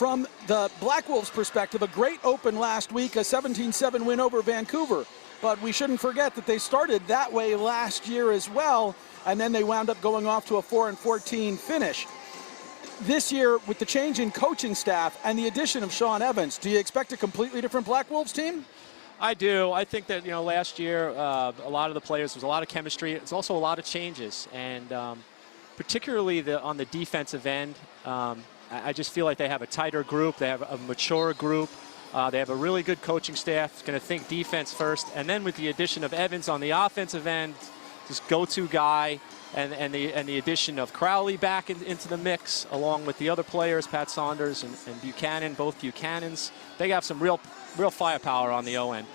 from the Black Wolves' perspective, a great open last week, a 17-7 win over Vancouver. But we shouldn't forget that they started that way last year as well, and then they wound up going off to a 4-14 finish. This year, with the change in coaching staff and the addition of Sean Evans, do you expect a completely different Black Wolves team? I do. I think that, last year, a lot of the players, there was a lot of chemistry. It's also a lot of changes, and particularly on the defensive end, I just feel like they have a tighter group. They have a mature group. They have a really good coaching staff. It's going to think defense first. And then with the addition of Evans on the offensive end, just go-to guy, and the addition of Crowley back into the mix, along with the other players, Pat Saunders and Buchanan, both Buchanans. They have some real firepower on the O end.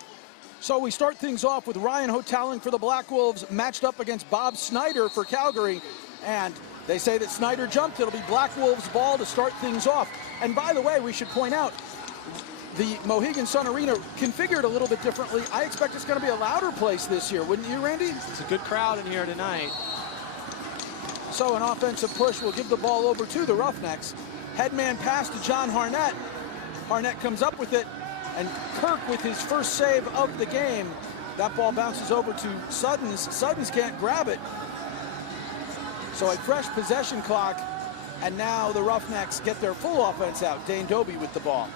So we start things off with Ryan Hotaling for the Black Wolves, matched up against Bob Snyder for Calgary. And they say that Snyder jumped. It'll be Black Wolves ball to start things off. And by the way, we should point out, the Mohegan Sun Arena configured a little bit differently. I expect it's going to be a louder place this year, wouldn't you, Randy? It's a good crowd in here tonight. So an offensive push will give the ball over to the Roughnecks. Headman pass to John Harnett. Harnett comes up with it, and Kirk with his first save of the game. That ball bounces over to Suddens. Suddens can't grab it. So a fresh possession clock, and now the Roughnecks get their full offense out. Dane Doby with the ball.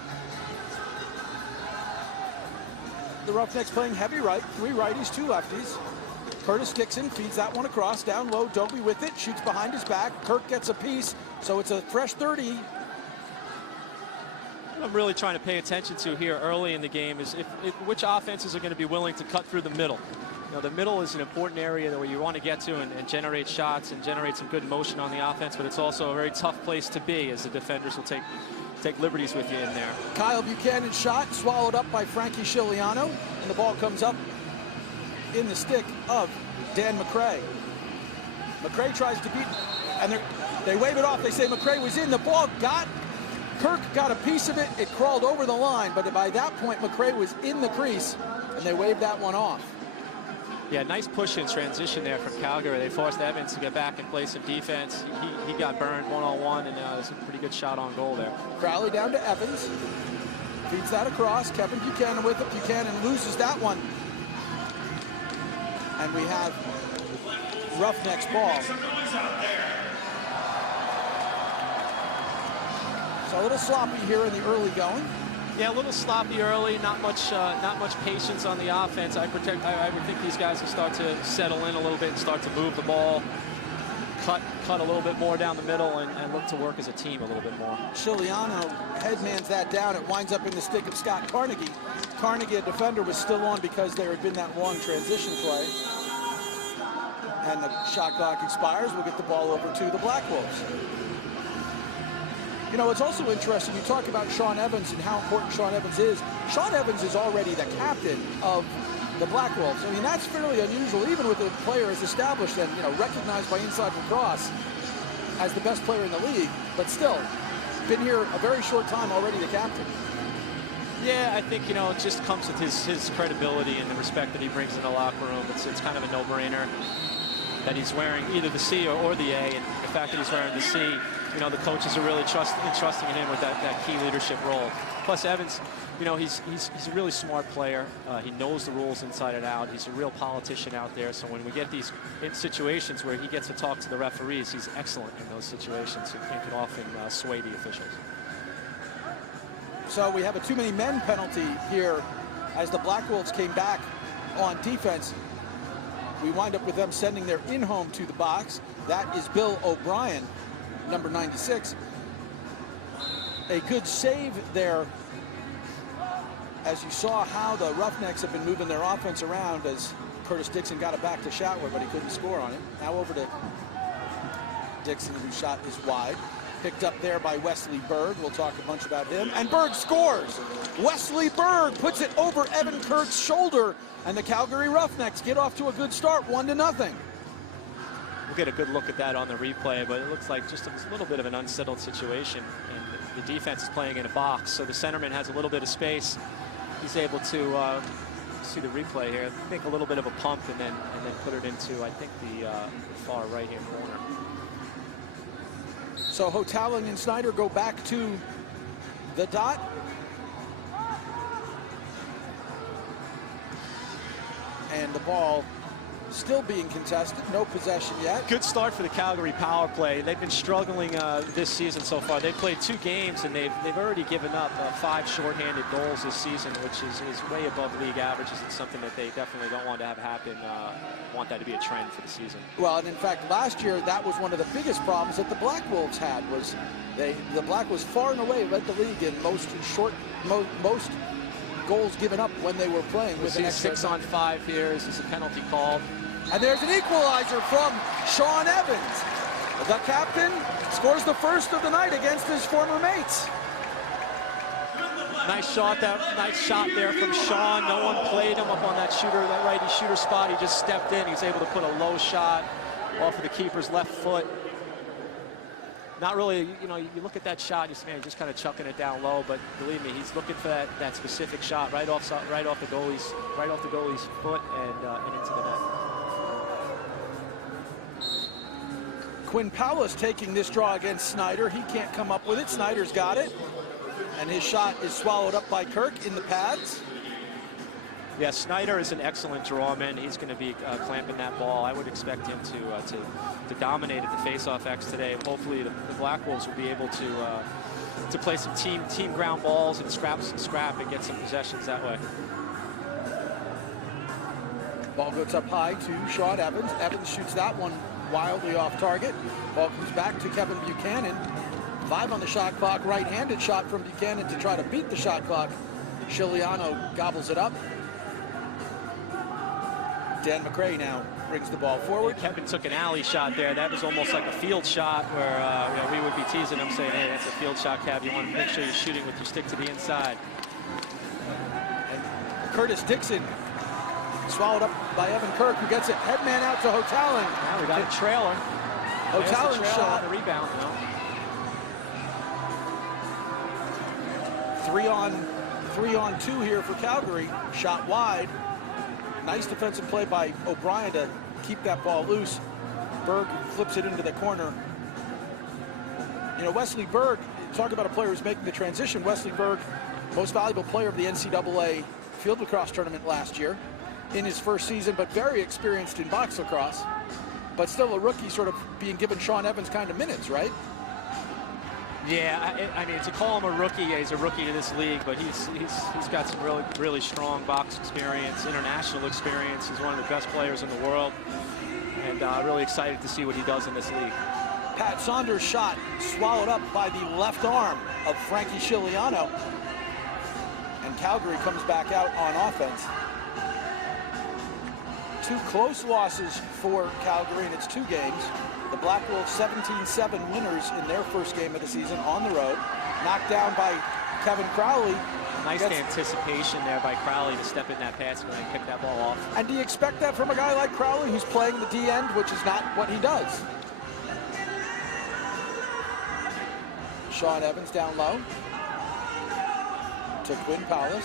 The Roughnecks playing heavy right, 3 righties, 2 lefties. Curtis Dixon feeds that one across, down low, Doby with it, shoots behind his back. Kirk gets a piece, so it's a fresh 30. What I'm really trying to pay attention to here early in the game is which offenses are going to be willing to cut through the middle. The middle is an important area where you want to get to and generate shots and generate some good motion on the offense, but it's also a very tough place to be, as the defenders will take liberties with you in there. Kyle Buchanan's shot swallowed up by Frankie Chiliano, and the ball comes up in the stick of Dan McCray. McCray tries to beat, and they wave it off. They say McCray was in. The ball Kirk got a piece of it. It crawled over the line, but by that point, McCray was in the crease, and they waved that one off. Yeah, nice push in transition there from Calgary. They forced Evans to get back and play some defense. He got burned one-on-one, and it's a pretty good shot on goal there. Crowley down to Evans. Feeds that across. Kevin Buchanan with it. Buchanan loses that one. And we have Roughnecks ball. So a little sloppy here in the early going. Yeah, a little sloppy early, not much patience on the offense. I would think these guys will start to settle in a little bit and start to move the ball, cut a little bit more down the middle, and look to work as a team a little bit more. Chiliano headmans that down. It winds up in the stick of Scott Carnegie. Carnegie, a defender, was still on because there had been that long transition play. And the shot clock expires. We'll get the ball over to the Black Wolves. It's also interesting, you talk about Sean Evans and how important Sean Evans is. Sean Evans is already the captain of the Black Wolves. I mean, that's fairly unusual, even with a player as established and, recognized by Inside Lacrosse as the best player in the league, but still, been here a very short time already the captain. Yeah, I think, it just comes with his credibility and the respect that he brings in the locker room. It's kind of a no-brainer that he's wearing either the C or the A, and the fact that he's wearing the C, the coaches are really entrusting in him with that key leadership role. Plus Evans, he's a really smart player. He knows the rules inside and out. He's a real politician out there. So when we get these situations where he gets to talk to the referees, he's excellent in those situations and can often sway the officials. So we have a too many men penalty here as the Black Wolves came back on defense. We wind up with them sending their in-home to the box. That is Bill O'Brien, number 96. A good save there, as you saw how the Roughnecks have been moving their offense around as Curtis Dixon got it back to Shatler, but he couldn't score on it. Now over to Dixon, whose shot is wide. Picked up there by Wesley Berg. We'll talk a bunch about him. And Berg scores! Wesley Berg puts it over Evan Kirk's shoulder, and the Calgary Roughnecks get off to a good start, 1-0. We'll get a good look at that on the replay, but it looks like just a little bit of an unsettled situation, and the defense is playing in a box, so the centerman has a little bit of space. He's able to see the replay here. I think a little bit of a pump and then put it into, I think, the far right-hand corner. So Hotaling and Snyder go back to the dot. And the ball still being contested, no possession yet. Good start for the Calgary power play. They've been struggling this season so far. They've played 2 games and they've already given up 5 shorthanded goals this season, which is way above league averages. It's something that they definitely don't want to have happen. Want that to be a trend for the season. Well, and in fact, last year that was one of the biggest problems that the Black Wolves had. Was the Black was far and away led the league in most goals given up when they were playing. With an 6-on-5 here. Is this a penalty called? And there's an equalizer from Sean Evans. The captain scores the first of the night against his former mates. Nice shot there from Sean. No one played him up on that righty shooter spot. He just stepped in. He's able to put a low shot off of the keeper's left foot. Not really, you know, you look at that shot, you say, man, just kind of chucking it down low, but believe me, he's looking for that specific shot right off the goalie's foot and into the net. Quinn Powell's taking this draw against Snyder. He can't come up with it. Snyder's got it. And his shot is swallowed up by Kirk in the pads. Yeah, Snyder is an excellent drawman. He's going to be clamping that ball. I would expect him to dominate at the face-off X today. Hopefully the Black Wolves will be able to play some team ground balls and scrap and get some possessions that way. Ball goes up high to Sean Evans. Evans shoots that one wildly off target. Ball comes back to Kevin Buchanan. 5 on the shot clock. Right-handed shot from Buchanan to try to beat the shot clock. Chiliano gobbles it up. Dan McRae now brings the ball forward. Yeah, Kevin took an alley shot there. That was almost like a field shot where you know, we would be teasing him saying, hey, that's a field shot, Kev. You want to make sure you're shooting with your stick to the inside. And Curtis Dixon swallowed up by Evan Kirk, who gets it. Headman out to Hotalin. Now we got a trailer. Hotalin shot. On the rebound, no. 3 on 2 here for Calgary. Shot wide. Nice defensive play by O'Brien to keep that ball loose. Berg flips it into the corner. You know, Wesley Berg, talk about a player who's making the transition. Wesley Berg, most valuable player of the NCAA field lacrosse tournament last year in his first season, but very experienced in box lacrosse, but still a rookie, sort of being given Sean Evans kind of minutes, right? Yeah, I mean, to call him a rookie, yeah, he's a rookie to this league, but he's got some really strong box experience, international experience. He's one of the best players in the world, and really excited to see what he does in this league. Pat Saunders' shot swallowed up by the left arm of Frankie Chiliano, and Calgary comes back out on offense. 2 close losses for Calgary in its 2 games. The Black Wolves 17-7 winners in their first game of the season on the road. Knocked down by Kevin Crowley. Nice anticipation there by Crowley to step in that pass and pick that ball off. And do you expect that from a guy like Crowley, who's playing the D end, which is not what he does? Sean Evans down low to Quinn Powell.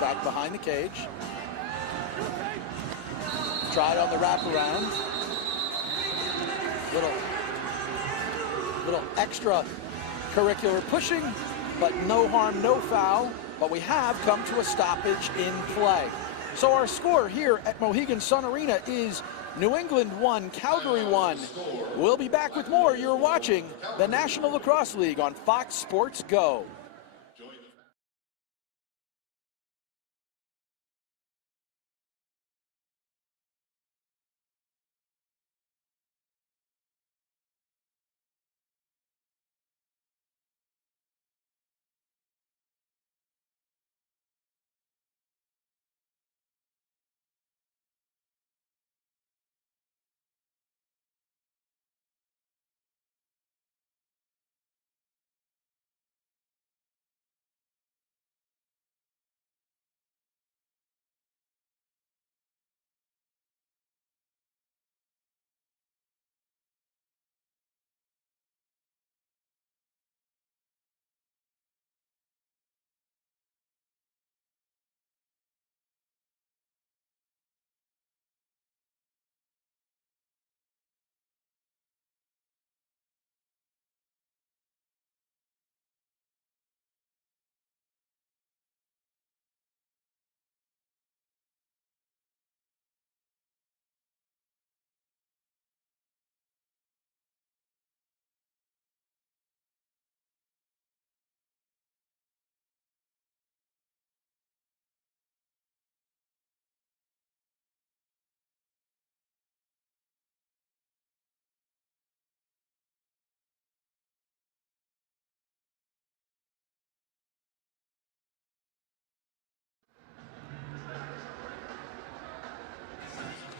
Back behind the cage. Tried on the wraparound. Little extra curricular pushing, but no harm, no foul. But we have come to a stoppage in play. So our score here at Mohegan Sun Arena is New England 1, Calgary 1. We'll be back with more. You're watching the National Lacrosse League on Fox Sports Go.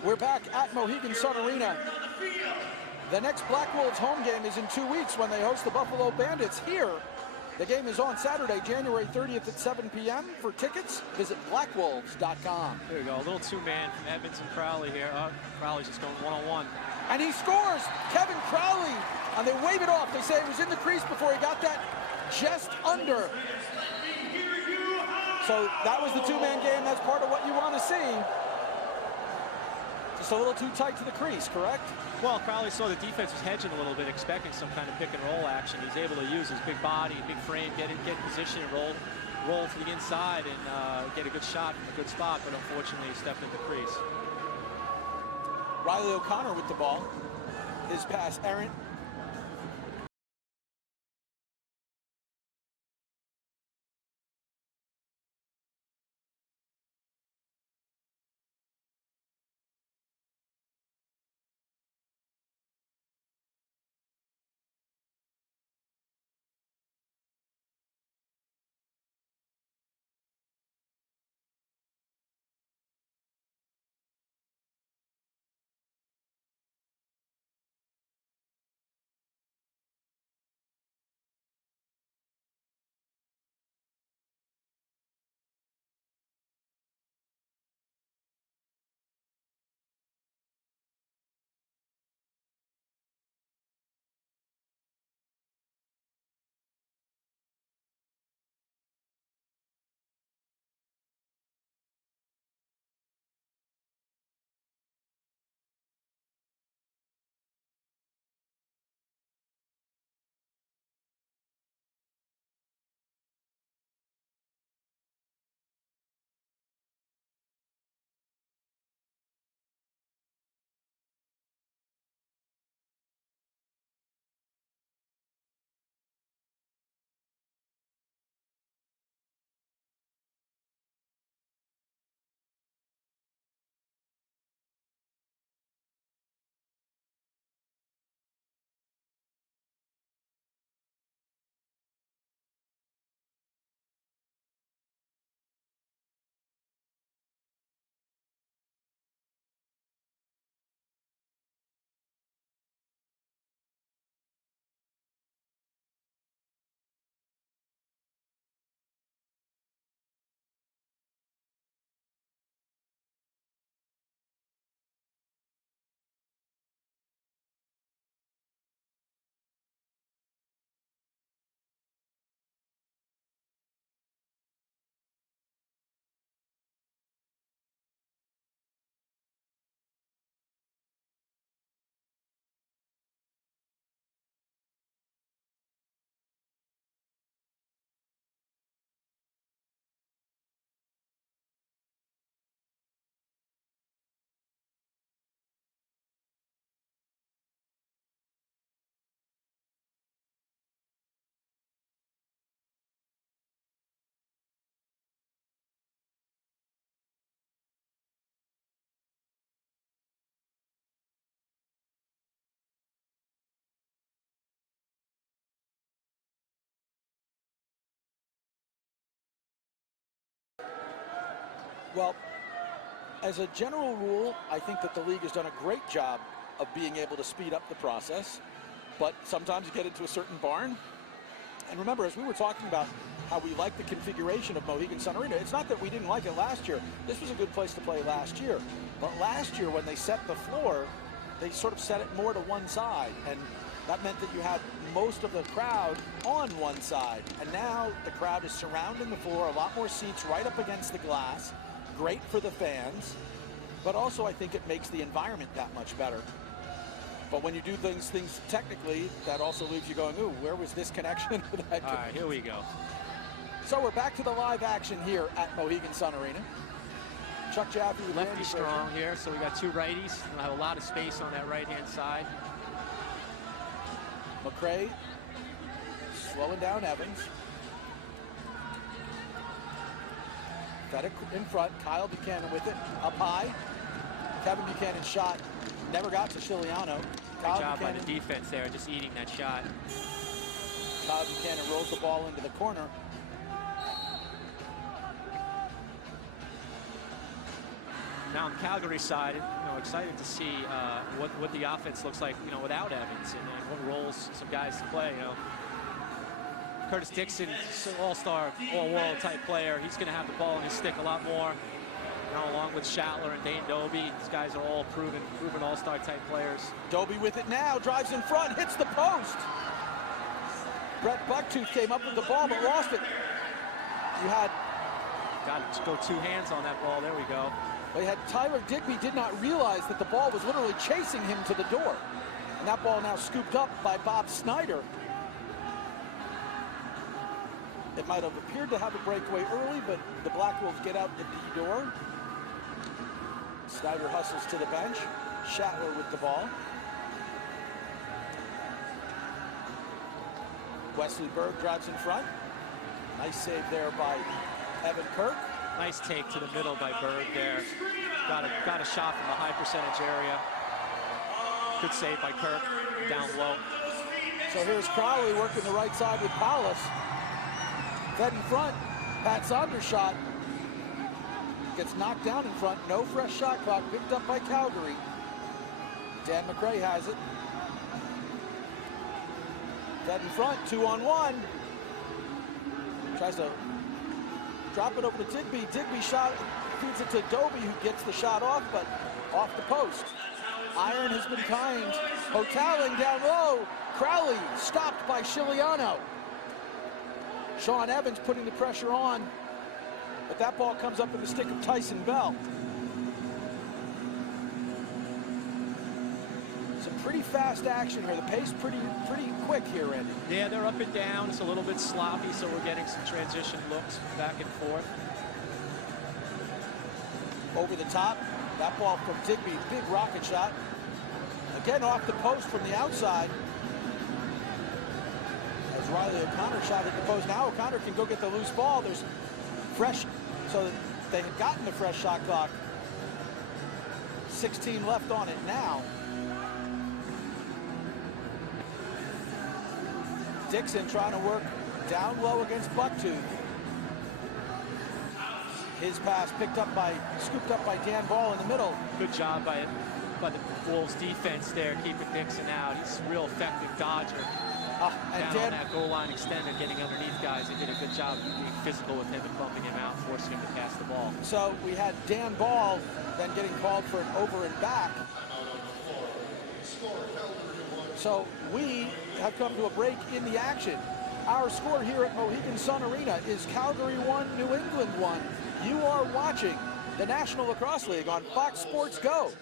We're back at Mohegan Sun Arena. The next Black Wolves home game is in 2 weeks when they host the Buffalo Bandits here. The game is on Saturday, January 30th at 7 p.m. For tickets, visit blackwolves.com. There we go, a little two-man from Edmonds and Crowley here. Crowley's just going one-on-one. And he scores! Kevin Crowley! And they wave it off. They say it was in the crease before he got that just under. So that was the two-man game. That's part of what you want to see. Just a little too tight to the crease, correct? Well, Crowley saw the defense was hedging a little bit, expecting some kind of pick and roll action. He's able to use his big body, big frame, get in position and roll to the inside and get a good shot from a good spot, but unfortunately he stepped in the crease. Riley O'Connor with the ball. His pass errant. Well, as a general rule, I think that the league has done a great job of being able to speed up the process, but sometimes you get into a certain barn. And remember, as we were talking about how we like the configuration of Mohegan Sun Arena, it's not that we didn't like it last year. This was a good place to play last year. But last year, when they set the floor, they sort of set it more to one side. And that meant that you had most of the crowd on one side. And now the crowd is surrounding the floor, a lot more seats right up against the glass. Great for the fans. But also, I think it makes the environment that much better. But when you do things technically, that also leaves you going, ooh, where was this connection? All right, here we go. So we're back to the live action here at Mohegan Sun Arena. Chuck Jaffe with lefty strong here, so we got two righties. We'll have a lot of space on that right-hand side. McCray slowing down Evans. Fed in front, Kyle Buchanan with it, up high. Kevin Buchanan's shot never got to Chiliano. Good job by the defense there, just eating that shot. Kyle Buchanan rolls the ball into the corner. Now on the Calgary side, excited to see what the offense looks like, without Evans and what roles some guys to play. Curtis Dixon, all-star, all-world type player. He's going to have the ball in his stick a lot more, along with Shatler and Dane Doby. These guys are all proven all-star type players. Doby with it now, drives in front, hits the post. Brett Bucktooth came up with the ball but lost it. Got to go two hands on that ball. There we go. They had Tyler Digby did not realize that the ball was literally chasing him to the door. And that ball now scooped up by Bob Snyder. It might have appeared to have a breakaway early, but the Black Wolves get out the D door. Snyder hustles to the bench. Shatler with the ball. Wesley Berg drives in front. Nice save there by Evan Kirk. Nice take to the middle by Berg there. Got a shot from a high percentage area. Good save by Kirk down low. So here's Crowley working the right side with Paulus. Fed in front, Pat Saunders shot. Gets knocked down in front, no fresh shot clock, picked up by Calgary. Dan McRae has it. Fed in front, 2-on-1. Tries to drop it over to Digby. Digby shot, feeds it to Doby, who gets the shot off, but off the post. Iron has been kind. Hoteling down low. Crowley stopped by Chiliano. Sean Evans putting the pressure on, but that ball comes up in the stick of Tyson Bell. Some pretty fast action here. The pace pretty quick here, Randy. Yeah, they're up and down. It's a little bit sloppy, so we're getting some transition looks back and forth. Over the top, that ball from Digby, big rocket shot. Again off the post from the outside. As Riley O'Connor shot at the post. Now O'Connor can go get the loose ball. There's fresh, so they had gotten the fresh shot clock. 16 left on it now. Dixon trying to work down low against Bucktooth. His pass scooped up by Dan Ball in the middle. Good job by the Wolves defense there, keeping Dixon out. He's a real effective dodger. And down on that goal line extended, getting underneath guys. They did a good job being physical with him and bumping him out, forcing him to pass the ball. So we had Dan Ball then getting called for an over and back. So we have come to a break in the action. Our score here at Mohegan Sun Arena is Calgary 1, New England 1. You are watching the National Lacrosse League on Fox Sports Go.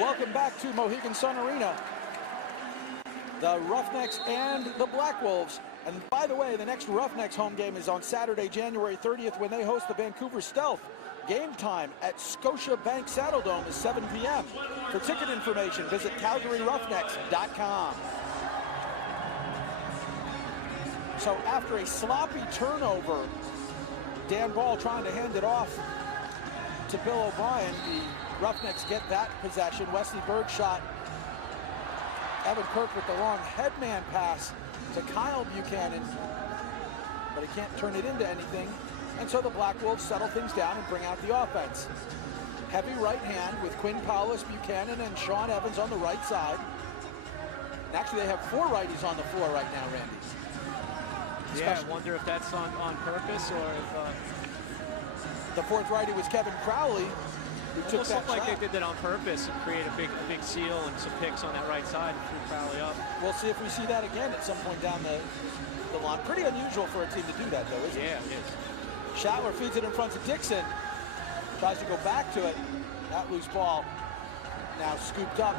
Welcome back to Mohegan Sun Arena. The Roughnecks and the Black Wolves. And by the way, the next Roughnecks home game is on Saturday, January 30th, when they host the Vancouver Stealth. Game time at Scotiabank Saddledome is 7 p.m. For ticket information, visit CalgaryRoughnecks.com. So after a sloppy turnover, Dan Ball trying to hand it off to Bill O'Brien, the Roughnecks get that possession. Wesley Berg shot. Evan Kirk with the long headman pass to Kyle Buchanan, but he can't turn it into anything. And so the Black Wolves settle things down and bring out the offense. Heavy right hand with Quinn Paulus, Buchanan, and Sean Evans on the right side. And actually, they have four righties on the floor right now, Randy. Yeah, I wonder if that's on purpose or if... The fourth righty was Kevin Crowley, who took almost that looked like shot. they did that on purpose and create a big seal and some picks on that right side and threw Crowley up. We'll see if we see that again at some point down the line. Pretty unusual for a team to do that, though, isn't it? Yeah, it is. Shatler feeds it in front to Dixon. Tries to go back to it. That loose ball now scooped up.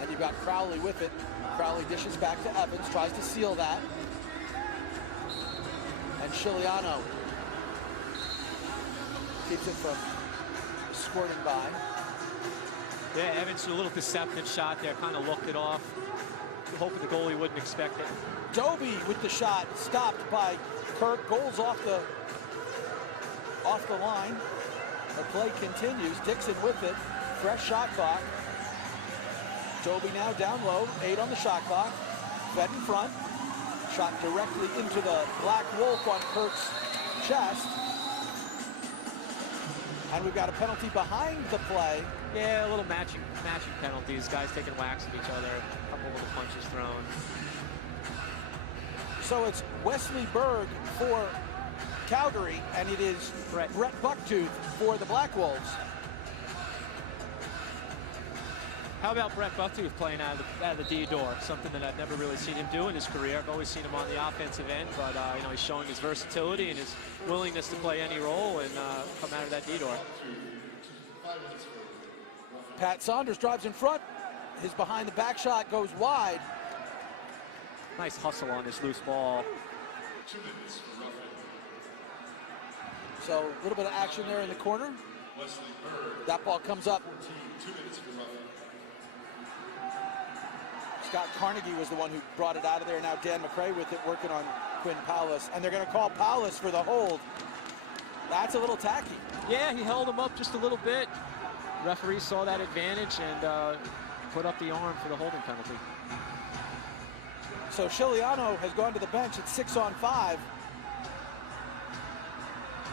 And you've got Crowley with it. Crowley dishes back to Evans, tries to seal that. And Chiliano keeps it from squirting by. Yeah, Evans did a little deceptive shot there, kind of looked it off, hoping the goalie wouldn't expect it. Doby with the shot, stopped by Kirk. Goals off the line. The play continues. Dixon with it. Fresh shot clock. Doby now down low. 8 on the shot clock. Fed in front. Shot directly into the Black Wolf on Kirk's chest. And we've got a penalty behind the play. Yeah, a little matching penalties. Guys taking whacks at each other. A couple little punches thrown. So it's Wesley Berg for Calgary, and it is Brett Bucktooth for the Black Wolves. How about Brett Bucktooth playing out of the D door? Something that I've never really seen him do in his career. I've always seen him on the offensive end, but you know, he's showing his versatility and his willingness to play any role and come out of that D door. Pat Saunders drives in front. His behind the back shot goes wide. Nice hustle on this loose ball. So a little bit of action there in the corner. That ball comes up. Scott Carnegie was the one who brought it out of there. Now Dan McRae with it, working on Quinn Powless. And they're going to call Powless for the hold. That's a little tacky. Yeah, he held him up just a little bit. Referee saw that advantage and put up the arm for the holding penalty. So Chiliano has gone to the bench at 6 on 5.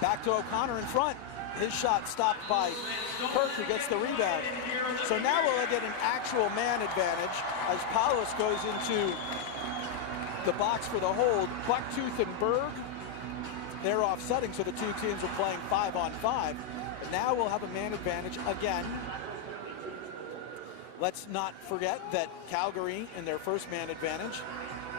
Back to O'Connor in front. His shot stopped by Kirk, who gets the rebound. So now we'll get an actual man advantage as Powless goes into the box for the hold. Bucktooth and Berg, they're offsetting, so the two teams are playing 5 on 5. But now we'll have a man advantage again. Let's not forget that Calgary, in their first man advantage,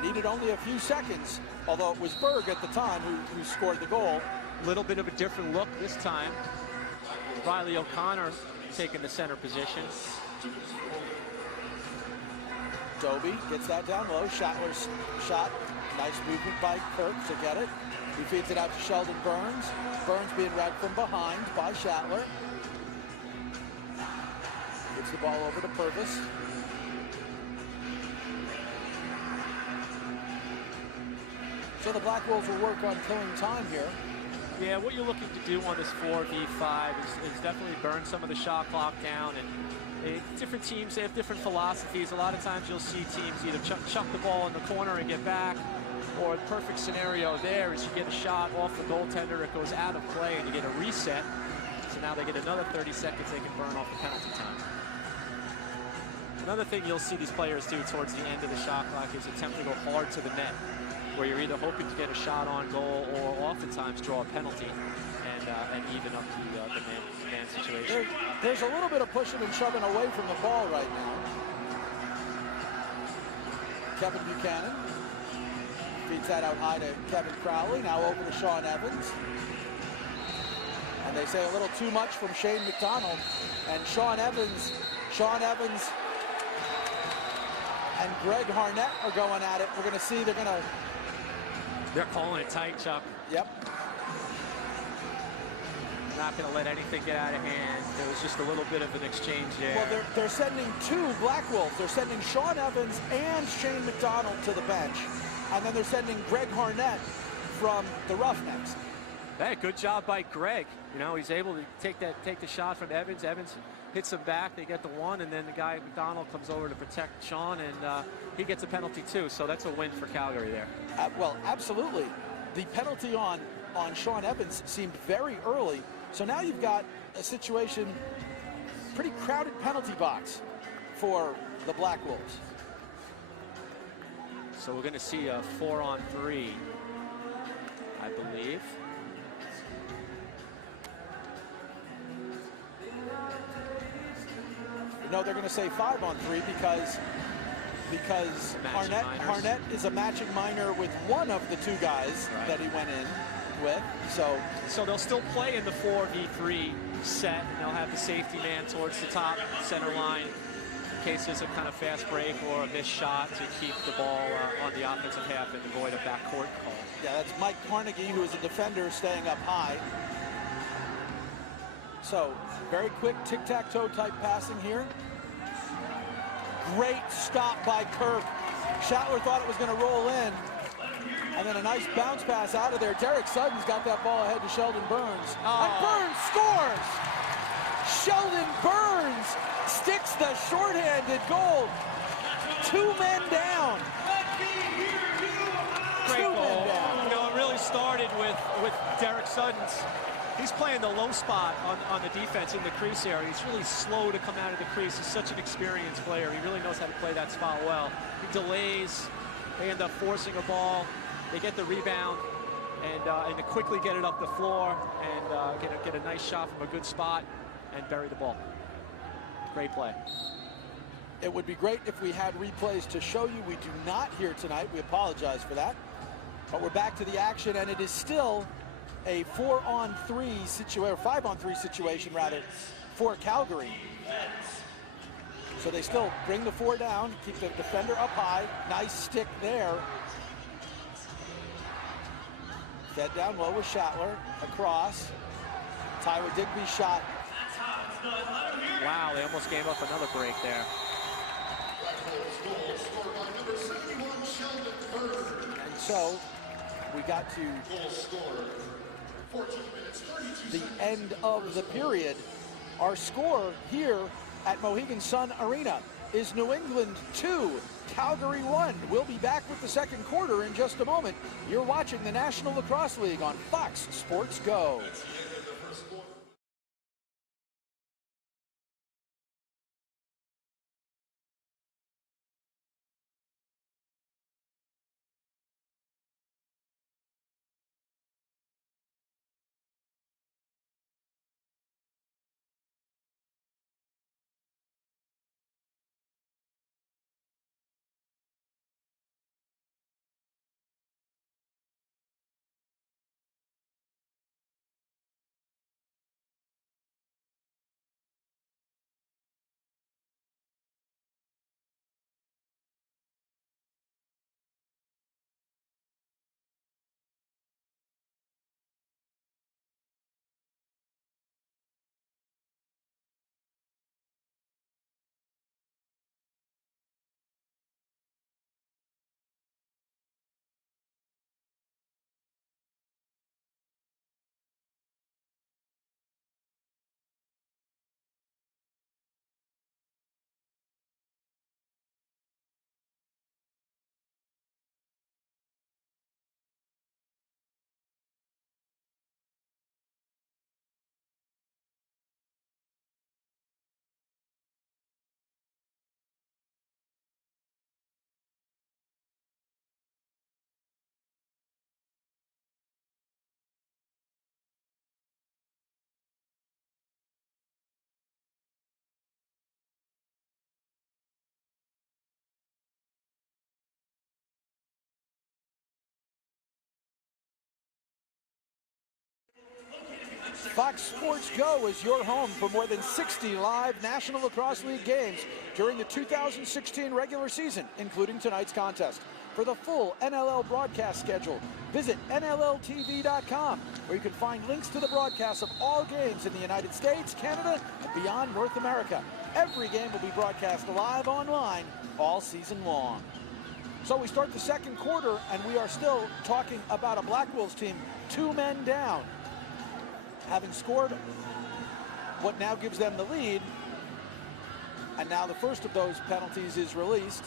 needed only a few seconds, although it was Berg at the time who scored the goal. Little bit of a different look this time. Riley O'Connor taking the center position. Doby gets that down low. Shatler's shot. Nice movement by Kirk to get it. He feeds it out to Sheldon Burns. Burns being read from behind by Shatler. Gets the ball over to Purvis. So the Black Wolves will work on killing time here. Yeah, what you're looking to do on this 4v5 is definitely burn some of the shot clock down. And different teams, they have different philosophies. A lot of times you'll see teams either chuck the ball in the corner and get back, or the perfect scenario there is you get a shot off the goaltender, it goes out of play, and you get a reset. So now they get another 30 seconds they can burn off the penalty time. Another thing you'll see these players do towards the end of the shot clock is attempt to go hard to the net, where you're either hoping to get a shot on goal or oftentimes draw a penalty and even up the man situation. There's a little bit of pushing and shoving away from the ball right now. Kevin Buchanan feeds that out high to Kevin Crowley, now over to Sean Evans. And they say a little too much from Shane McDonald. And Sean Evans and Greg Harnett are going at it. We're going to see They're calling it tight, Chuck. Yep. Not going to let anything get out of hand. There was just a little bit of an exchange there. Well, they're sending two Black Wolves. They're sending Sean Evans and Shane McDonald to the bench. And then they're sending Greg Harnett from the Roughnecks. Hey, good job by Greg. You know, he's able to take the shot from Evans. Evans hits him back. They get the one, and then the guy McDonald comes over to protect Sean, and he gets a penalty too. So that's a win for Calgary there. Well, absolutely. The penalty on Sean Evans seemed very early. So now you've got a situation, pretty crowded penalty box for the Black Wolves. So we're going to see a 4-on-3, I believe. No, they're going to say 5-on-3 because Harnett is a matching minor with one of the two guys that he went in with. So they'll still play in the 4v3 set, and they'll have the safety man towards the top center line in case there's a kind of fast break or a missed shot to keep the ball on the offensive half and avoid a backcourt call. Yeah, that's Mike Carnegie, who is a defender, staying up high. So very quick tic-tac-toe type passing here. Great stop by Kirk. Schattler thought it was going to roll in. And then a nice bounce pass out of there. Derek Sutton's got that ball ahead to Sheldon Burns. And Burns scores! Sheldon Burns sticks the shorthanded goal. 2 men down. Great goal. You know, it really started with Derek Sutton's. He's playing the low spot on the defense in the crease area. He's really slow to come out of the crease. He's such an experienced player. He really knows how to play that spot well. He delays. They end up forcing a ball. They get the rebound and to quickly get it up the floor and get a nice shot from a good spot and bury the ball. Great play. It would be great if we had replays to show you. We do not here tonight. We apologize for that. But we're back to the action, and it is still a 4-on-3 situation, or 5-on-3 situation rather, for Calgary. So they still bring the 4 down, keep the defender up high. Nice stick there. Fed down low with Schattler, across. Tyler Digby's shot. Wow, they almost gave up another break there. And so we got to the end of the period. Our score here at Mohegan Sun Arena is New England 2, Calgary 1. We'll be back with the second quarter in just a moment. You're watching the National Lacrosse League on Fox Sports Go. Fox Sports Go is your home for more than 60 live National Lacrosse League games during the 2016 regular season, including tonight's contest. For the full NLL broadcast schedule, visit NLLtv.com, where you can find links to the broadcasts of all games in the United States, Canada, and beyond North America. Every game will be broadcast live online all season long. So we start the second quarter, and we are still talking about a Black Wolves team 2 men down, having scored what now gives them the lead. And now the first of those penalties is released.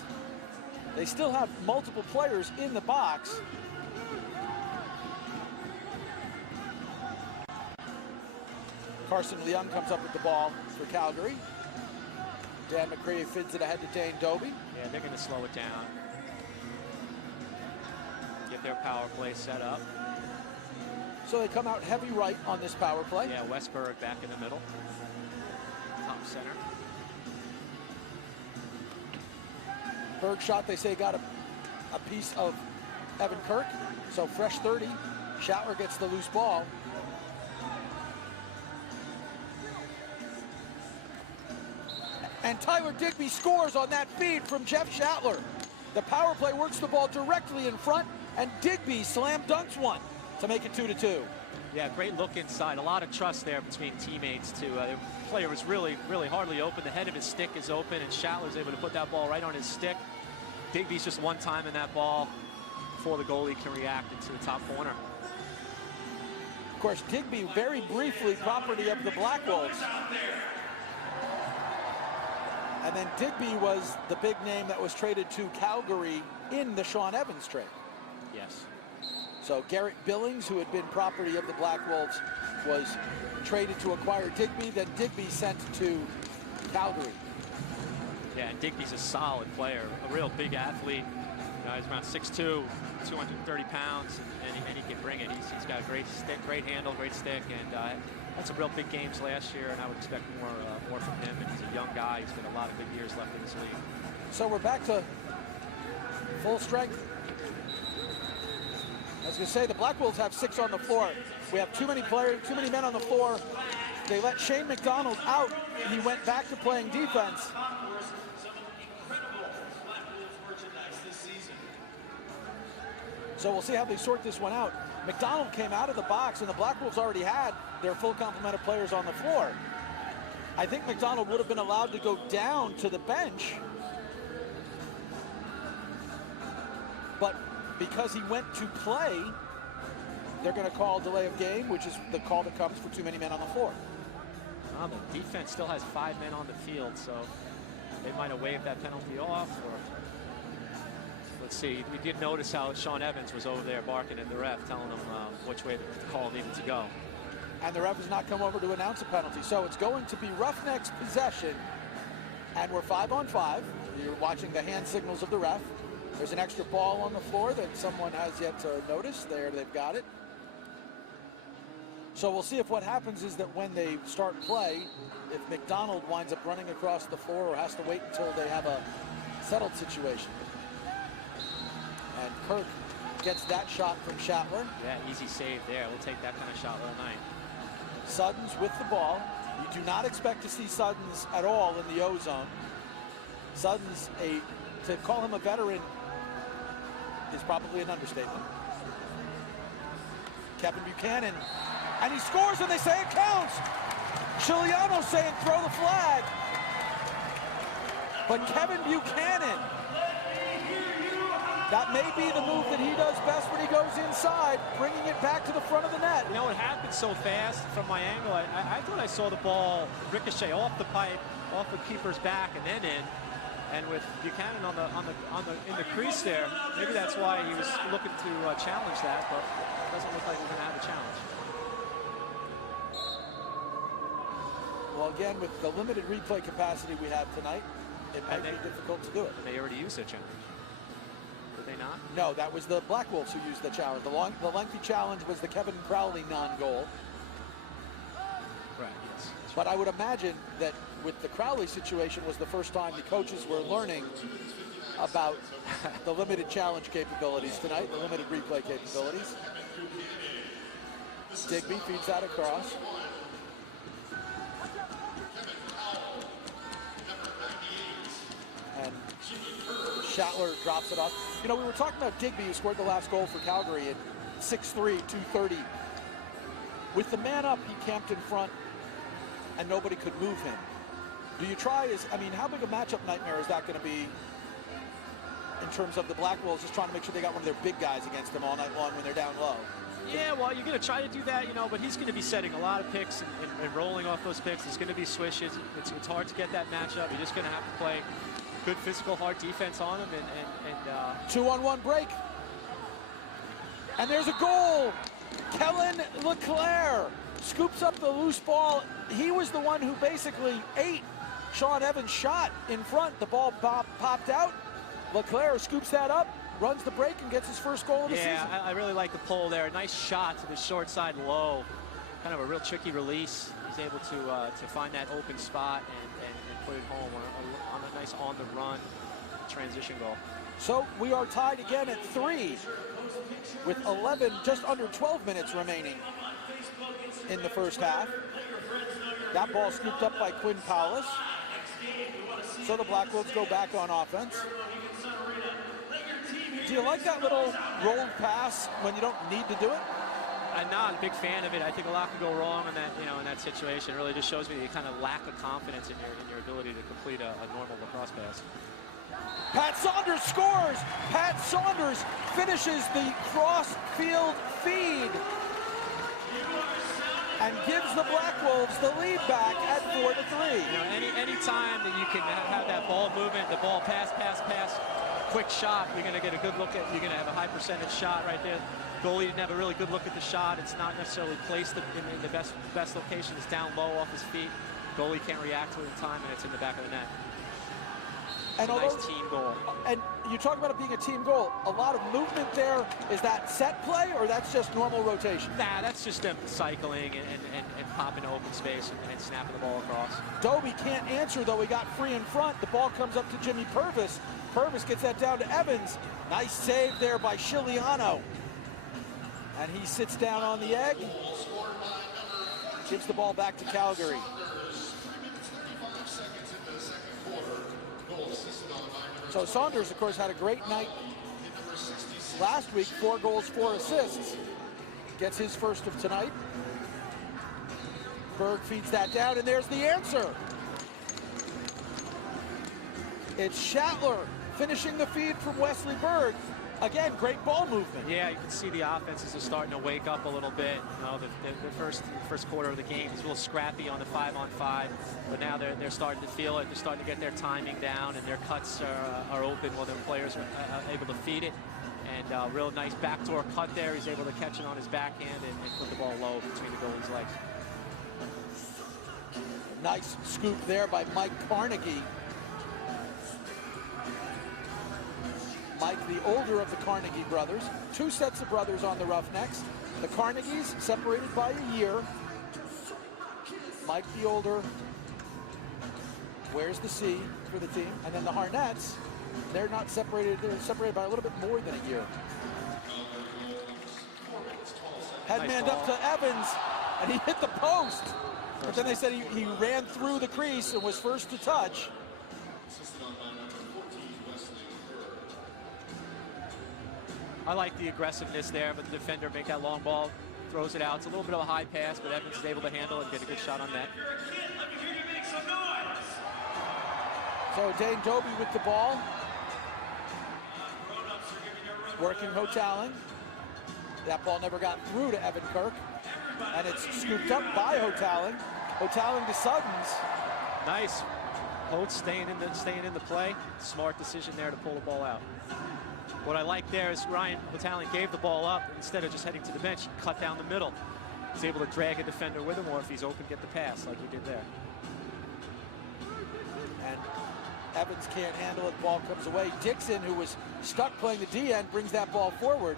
They still have multiple players in the box. Carson Leung comes up with the ball for Calgary. Dan McCrea feeds it ahead to Dane Doby. Yeah, they're going to slow it down. get their power play set up. So they come out heavy right on this power play. Yeah, Westberg back in the middle. Top center. Berg shot, they say, got a piece of Evan Kirk. So fresh 30. Schattler gets the loose ball. And Tyler Digby scores on that feed from Jeff Schattler. The power play works the ball directly in front, and Digby slam dunks one to make it 2-2. Yeah, great look inside. A lot of trust there between teammates, too. The player was really hardly open. The head of his stick is open, and Schattler's able to put that ball right on his stick. Digby's just one time in that ball before the goalie can react into the top corner. Of course, Digby very briefly property of the Black Wolves. And then Digby was the big name that was traded to Calgary in the Sean Evans trade. Yes. So Garrett Billings, who had been property of the Black Wolves, was traded to acquire Digby, then Digby sent to Calgary. Yeah, and Digby's a solid player, a real big athlete. You know, he's around 6'2", 230 pounds, and he can bring it. He's got a great stick, great handle, great stick, and had some real big games last year, and I would expect more from him. And he's a young guy. He's got a lot of big years left in this league. So we're back to full strength. I was going to say, the Black Wolves have 6 on the floor. We have too many players, too many men on the floor. They let Shane McDonald out. He went back to playing defense. So we'll see how they sort this one out. McDonald came out of the box, and the Black Wolves already had their full complement of players on the floor. I think McDonald would have been allowed to go down to the bench, but because he went to play, they're going to call delay of game, which is the call that comes for too many men on the floor. The defense still has 5 men on the field, so they might have waved that penalty off. Or let's see, we did notice how Sean Evans was over there barking at the ref, telling him which way the call needed to go. And the ref has not come over to announce a penalty. So it's going to be Roughnecks possession. And we're 5 on 5. You're watching the hand signals of the ref. There's an extra ball on the floor that someone has yet to notice. There, they've got it. So we'll see if what happens is that when they start play, if McDonald winds up running across the floor or has to wait until they have a settled situation. And Kirk gets that shot from Schattler. Yeah, easy save there. We'll take that kind of shot all night. Suddens with the ball. You do not expect to see Suddens at all in the O zone. Suddens, to call him a veteran is probably an understatement. Kevin Buchanan, and he scores, and they say it counts. Chiliano saying throw the flag. But Kevin Buchanan, that may be the move that he does best when he goes inside, bringing it back to the front of the net. You know, it happened so fast from my angle. I thought I saw the ball ricochet off the pipe, off the keeper's back, and then in. And with Buchanan in the crease there, maybe that's why he was looking to challenge that, but it doesn't look like he's going to have a challenge. Well, again, with the limited replay capacity we have tonight, it might be difficult to do it. They already used their challenge. Did they not? No, that was the Black Wolves who used the challenge. The lengthy challenge was the Kevin Crowley non-goal. Right, yes. But I would imagine that with the Crowley situation was the first time the coaches were learning about the limited challenge capabilities tonight, the limited replay capabilities. Digby feeds that across. And Schattler drops it off. You know, we were talking about Digby, who scored the last goal for Calgary at 6'3", 230. With the man up, he camped in front, and nobody could move him. Do you try, how big a matchup nightmare is that going to be in terms of the Black Wolves just trying to make sure they got one of their big guys against them all night long when they're down low? Yeah, well, you're going to try to do that, but he's going to be setting a lot of picks and rolling off those picks. It's going to be swishes. It's hard to get that matchup. You're just going to have to play good physical, hard defense on him. And 2-on-1 break. And there's a goal. Kellen LeClaire scoops up the loose ball. He was the one who basically ate Sean Evans' shot in front. The ball popped out. LeClaire scoops that up, runs the break and gets his first goal of the season. Yeah, I really like the pull there. Nice shot to the short side low. Kind of a real tricky release. He's able to find that open spot and put it home on a nice on-the-run transition goal. So we are tied again at 3 with 11, just under 12 minutes remaining in the first half. That ball scooped up by Quinn Powless. So the Black Wolves go back on offense. Do you like that little rolled pass when you don't need to do it? I'm not a big fan of it. I think a lot could go wrong in that, in that situation. It really just shows me you kind of lack of confidence in your ability to complete a normal lacrosse pass. Pat Saunders scores. Pat Saunders finishes the cross-field feed and gives the Black Wolves the lead back at 4-3. Any time that you can have that ball movement, the ball pass, quick shot, you're going to get a good look at. You're going to have a high percentage shot right there. Goalie didn't have a really good look at the shot. It's not necessarily placed in the best location. It's down low off his feet. Goalie can't react to it in time, and it's in the back of the net. It's a nice team goal. And you talk about it being a team goal. A lot of movement there. Is that set play, or that's just normal rotation? Nah, that's just them cycling and popping to open space and snapping the ball across. Doby can't answer, though. He got free in front. The ball comes up to Jimmy Purvis. Purvis gets that down to Evans. Nice save there by Chiliano. And he sits down on the egg. Gives the ball back to Calgary. So Saunders, of course, had a great night last week. 4 goals, 4 assists. Gets his first of tonight. Berg feeds that down, and there's the answer. It's Shatler finishing the feed from Wesley Berg. Again, great ball movement. Yeah, you can see the offenses are starting to wake up a little bit. The first quarter of the game was a little scrappy on the 5-on-5, but now they're starting to feel it. They're starting to get their timing down, and their cuts are open while their players are able to feed it. And real nice backdoor cut there. He's able to catch it on his backhand and put the ball low between the goalie's legs. Nice scoop there by Mike Carnegie. Mike, the older of the Carnegie brothers. 2 sets of brothers on the Roughnecks. The Carnegies separated by a year. Mike, the older, wears the C for the team. And then the Harnets, they're not separated. They're separated by a little bit more than a year. Headman up to Evans, and he hit the post. But then they said he ran through the crease and was first to touch. I like the aggressiveness there, but the defender make that long ball, throws it out. It's a little bit of a high pass, but Evans is able to handle it and get a good shot on net. So Dane Doby with the ball. Working Hotaling. That ball never got through to Evan Kirk. And it's scooped up by Hotaling. Hotaling to Suddens. Nice. Holt staying in the play. Smart decision there to pull the ball out. What I like there is Ryan Hotaling gave the ball up. Instead of just heading to the bench, he cut down the middle. He's able to drag a defender with him, or if he's open, get the pass like he did there. And Evans can't handle it. The ball comes away. Dixon, who was stuck playing the D-end, brings that ball forward.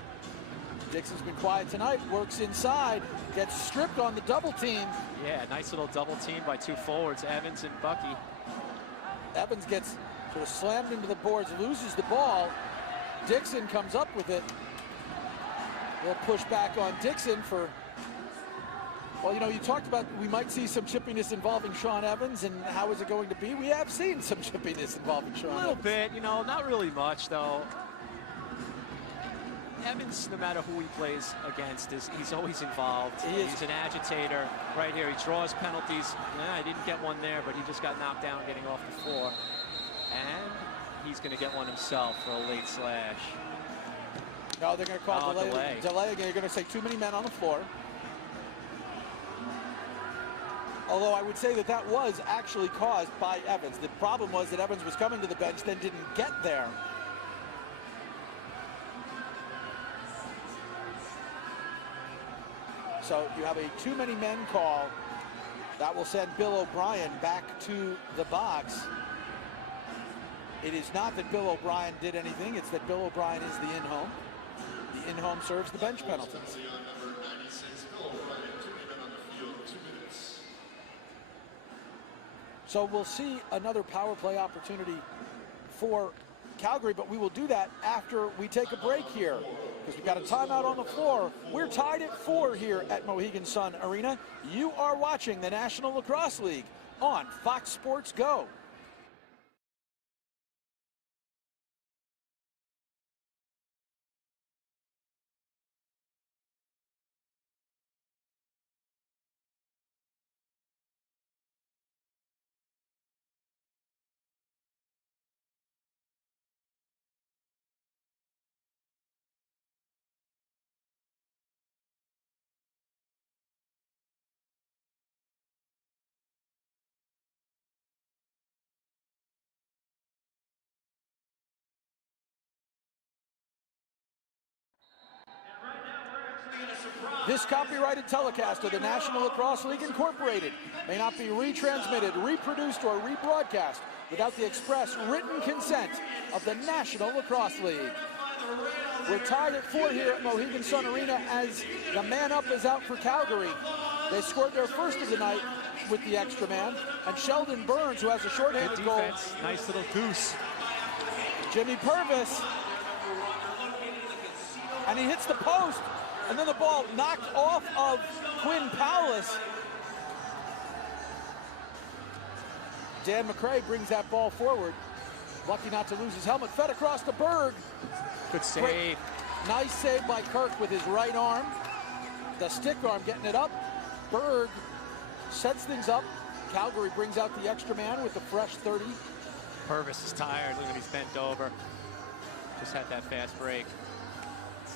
Dixon's been quiet tonight, works inside, gets stripped on the double team. Yeah, nice little double team by 2 forwards, Evans and Bucky. Evans gets sort of slammed into the boards, loses the ball. Dixon comes up with it. We'll push back on Dixon for, well, you talked about we might see some chippiness involving Sean Evans, and how is it going to be? We have seen some chippiness involving Sean Evans. A little bit, not really much, though. Evans, no matter who he plays against, he's always involved. He's an agitator. Right here, he draws penalties. I didn't get one there, but he just got knocked down getting off the floor. And he's going to get one himself for a late slash. No, they're going to call delay. Delay again. You're going to say too many men on the floor. Although I would say that was actually caused by Evans. The problem was that Evans was coming to the bench, then didn't get there. So you have a too many men call. That will send Bill O'Brien back to the box. It is not that Bill O'Brien did anything, it's that Bill O'Brien is the in-home. The in-home serves the bench penalties. So we'll see another power play opportunity for Calgary, but we will do that after we take a break here because we've got a timeout on the floor. We're tied at 4 here at Mohegan Sun Arena. You are watching the National Lacrosse League on Fox Sports Go. This copyrighted telecast of the National Lacrosse League Incorporated may not be retransmitted, reproduced, or rebroadcast without the express written consent of the National Lacrosse League. We're tied at 4 here at Mohegan Sun Arena as the man up is out for Calgary. They scored their first of the night with the extra man, and Sheldon Burns, who has a shorthanded goal. Nice little goose. Jimmy Purvis, and he hits the post. And then the ball knocked off of Quinn Powless. Dan McRae brings that ball forward. Lucky not to lose his helmet. Fed across to Berg. Good save. Great. Nice save by Kirk with his right arm. The stick arm getting it up. Berg sets things up. Calgary brings out the extra man with the fresh 30. Purvis is tired. Look at him, he's bent over. Just had that fast break.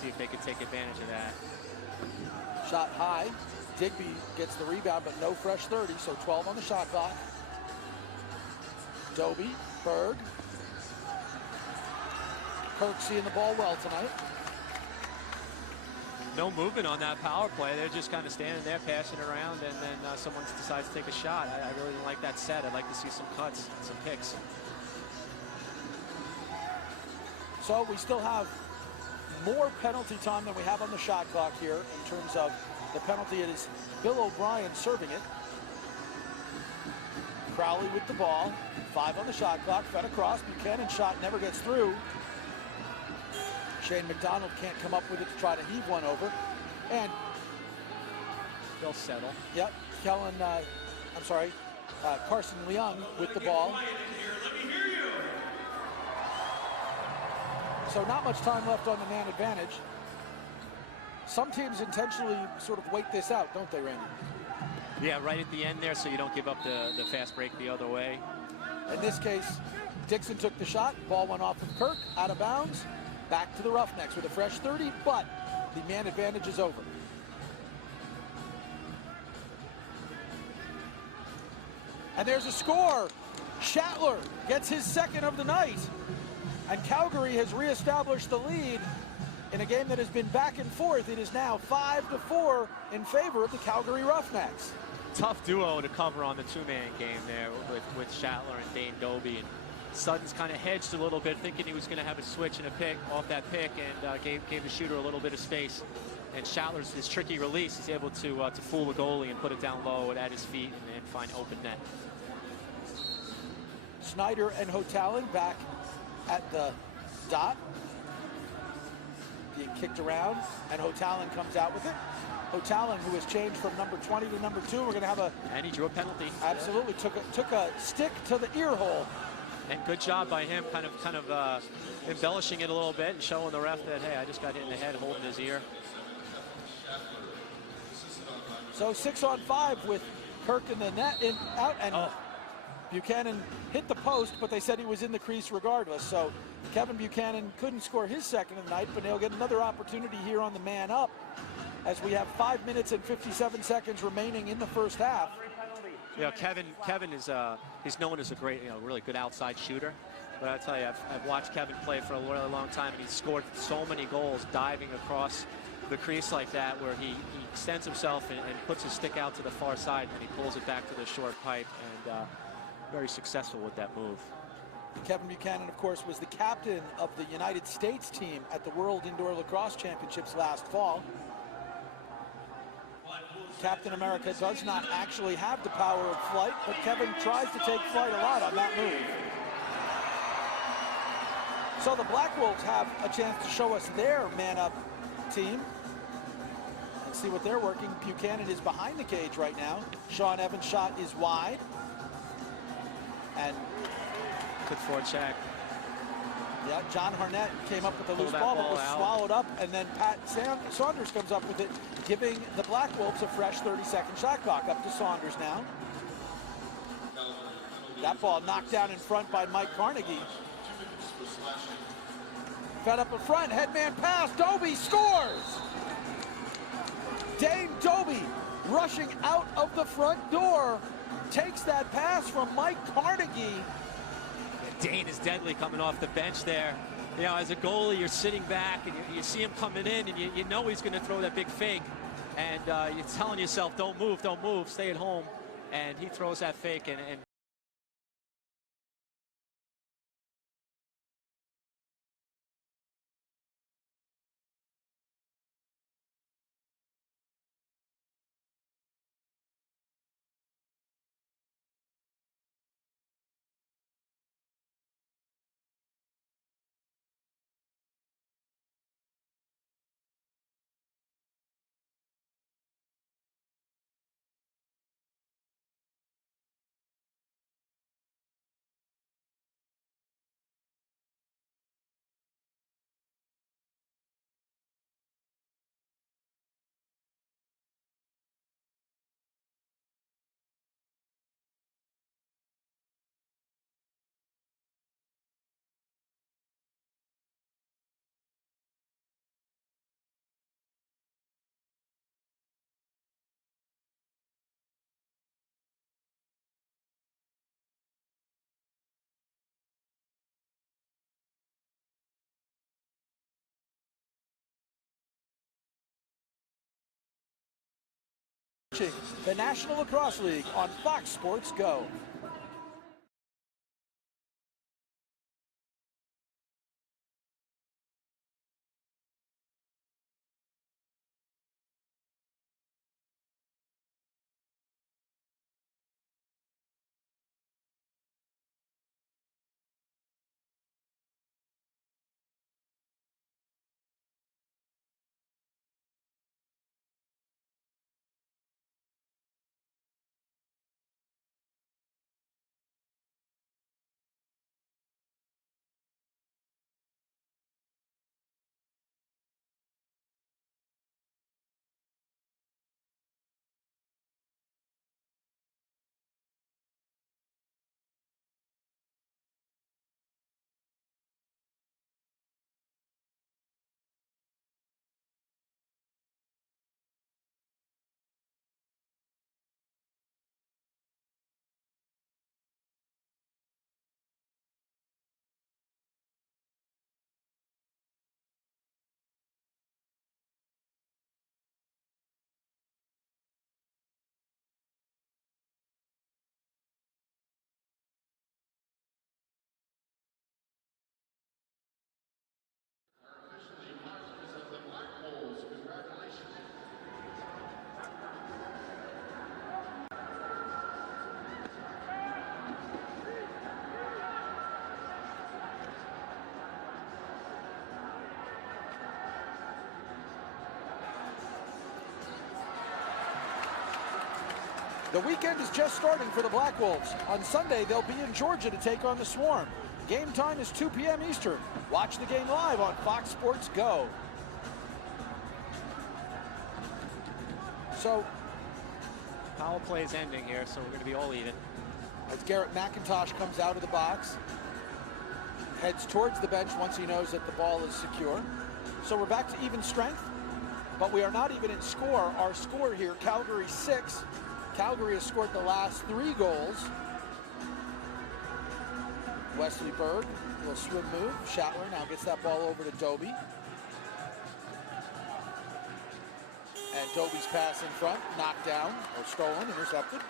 See if they can take advantage of that. Shot high. Digby gets the rebound, but no fresh 30, so 12 on the shot clock. Doby, Berg. Kirk seeing the ball well tonight. No movement on that power play. They're just kind of standing there, passing around, and then someone decides to take a shot. I really didn't like that set. I'd like to see some cuts, some picks. So we still have more penalty time than we have on the shot clock here in terms of the penalty. It is Bill O'Brien serving it. Crowley with the ball. 5 on the shot clock. Fed across. Buchanan shot never gets through. Shane McDonald can't come up with it to try to heave one over. And they'll settle. Yep. Carson Leung with the ball. So not much time left on the man advantage. Some teams intentionally sort of wait this out, don't they, Randy? Yeah, right at the end there, so you don't give up the fast break the other way. In this case, Dixon took the shot. Ball went off of Kirk, out of bounds. Back to the Roughnecks with a fresh 30, but the man advantage is over. And there's a score. Shatler gets his second of the night. And Calgary has reestablished the lead in a game that has been back and forth. It is now 5-4 in favor of the Calgary Roughnecks. Tough duo to cover on the two-man game there with Shatler and Dane Doby. And Sutton's kind of hedged a little bit, thinking he was going to have a switch and a pick off that pick, and gave the shooter a little bit of space. And Shatler's his tricky release is able to fool the goalie and put it down low and at his feet and find open net. Snyder and Hotalin back at the dot, being kicked around, and Hotalin comes out with it. Hotalin, who has changed from number 20 to number 2, we're going to have and he drew a penalty. Absolutely, took a stick to the ear hole. And good job by him, kind of embellishing it a little bit and showing the ref that, hey, I just got hit in the head, holding his ear. So 6 on 5 with Kirk in the net, out, and Buchanan hit the post, but they said he was in the crease regardless. So Kevin Buchanan couldn't score his second of the night, but he'll get another opportunity here on the man up as we have 5 minutes and 57 seconds remaining in the first half. Yeah, Kevin is he's known as a great, really good outside shooter. But I tell you, I've watched Kevin play for a really long time, and he's scored so many goals diving across the crease like that, where he extends himself and puts his stick out to the far side, and he pulls it back to the short pipe, and very successful with that move. Kevin Buchanan, of course, was the captain of the United States team at the World Indoor Lacrosse Championships last fall. Captain America does not actually have the power of flight, but Kevin tries to take flight a lot on that move. So the Black Wolves have a chance to show us their man-up team and see what they're working. Buchanan is behind the cage right now. Sean Evans' shot is wide. And good forecheck. yeah, John Harnett came up with a loose ball, but was swallowed up, and then Pat Saunders comes up with it, giving the Black Wolves a fresh 30-second shot clock. Up to Saunders now. That ball knocked down in front by Mike Carnegie. Fed up in front, headman pass, Doby scores! Dane Doby, rushing out of the front door, takes that pass from Mike Carnegie. Dane is deadly coming off the bench there. You know, as a goalie, you're sitting back and you see him coming in, and you know he's going to throw that big fake. And you're telling yourself, don't move, stay at home. And he throws that fake, and The National Lacrosse League on Fox Sports Go. The weekend is just starting for the Black Wolves. On Sunday, they'll be in Georgia to take on the Swarm. Game time is 2 p.m. Eastern. Watch the game live on Fox Sports Go. So, power play is ending here, so we're going to be all even. As Garrett McIntosh comes out of the box, heads towards the bench once he knows that the ball is secure. So we're back to even strength, but we are not even in score. Our score here, Calgary 6. Calgary has scored the last 3 goals. Wesley Berg, a little swim move. Shatler now gets that ball over to Doby. And Doby's pass in front, knocked down, or stolen, intercepted.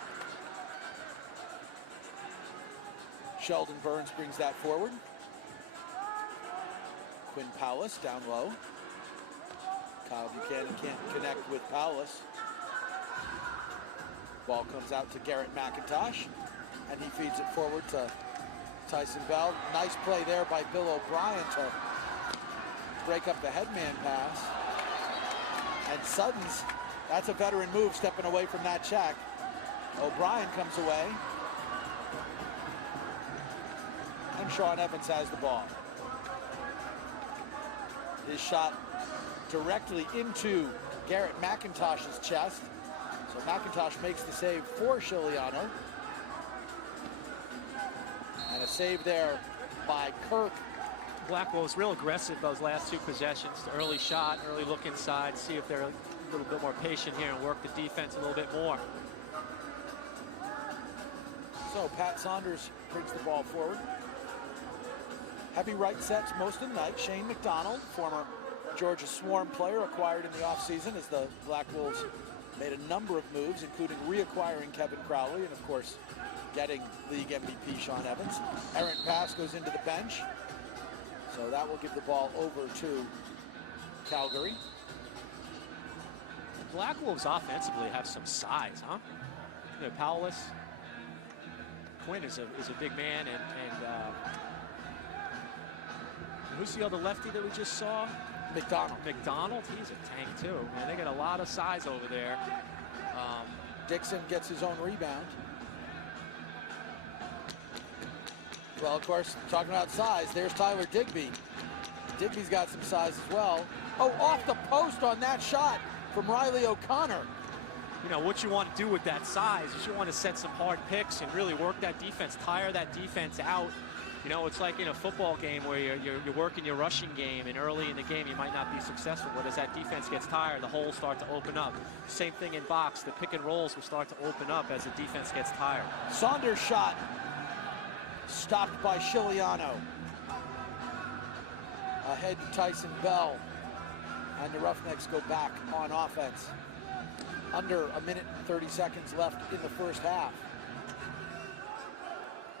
Sheldon Burns brings that forward. Quinn Powless down low. Kyle Buchanan can't connect with Powless. Ball comes out to Garrett McIntosh, and he feeds it forward to Tyson Bell. Nice play there by Bill O'Brien to break up the headman pass. And Sutton's, that's a veteran move, stepping away from that check. O'Brien comes away. And Sean Evans has the ball. His shot directly into Garrett McIntosh's chest. So McIntosh makes the save for Chiliano. And a save there by Kirk. Blackwell was real aggressive those last two possessions. Early shot, early look inside, see if they're a little bit more patient here and work the defense a little bit more. So Pat Saunders brings the ball forward. Heavy right sets most of the night. Shane McDonald, former Georgia Swarm player, acquired in the offseason as the Black Wolves made a number of moves, including reacquiring Kevin Crowley and, of course, getting league MVP Sean Evans. Errant pass goes into the bench. So that will give the ball over to Calgary. The Black Wolves offensively have some size, huh? You know, Powless, Quinn is a big man, and who's the other lefty that we just saw? McDonald, he's a tank too. Man, they got a lot of size over there. Dixon gets his own rebound. Well, of course, talking about size, there's Tyler Digby. Digby's got some size as well. Oh, off the post on that shot from Riley O'Connor. You know, what you want to do with that size is you want to set some hard picks and really work that defense, tire that defense out. You know, it's like in a football game where you're working your rushing game, and early in the game you might not be successful, but as that defense gets tired, the holes start to open up. Same thing in box. The pick and rolls will start to open up as the defense gets tired. Saunders' shot stopped by Chiliano. Ahead to Tyson Bell, and the Roughnecks go back on offense. Under a minute and 30 seconds left in the first half.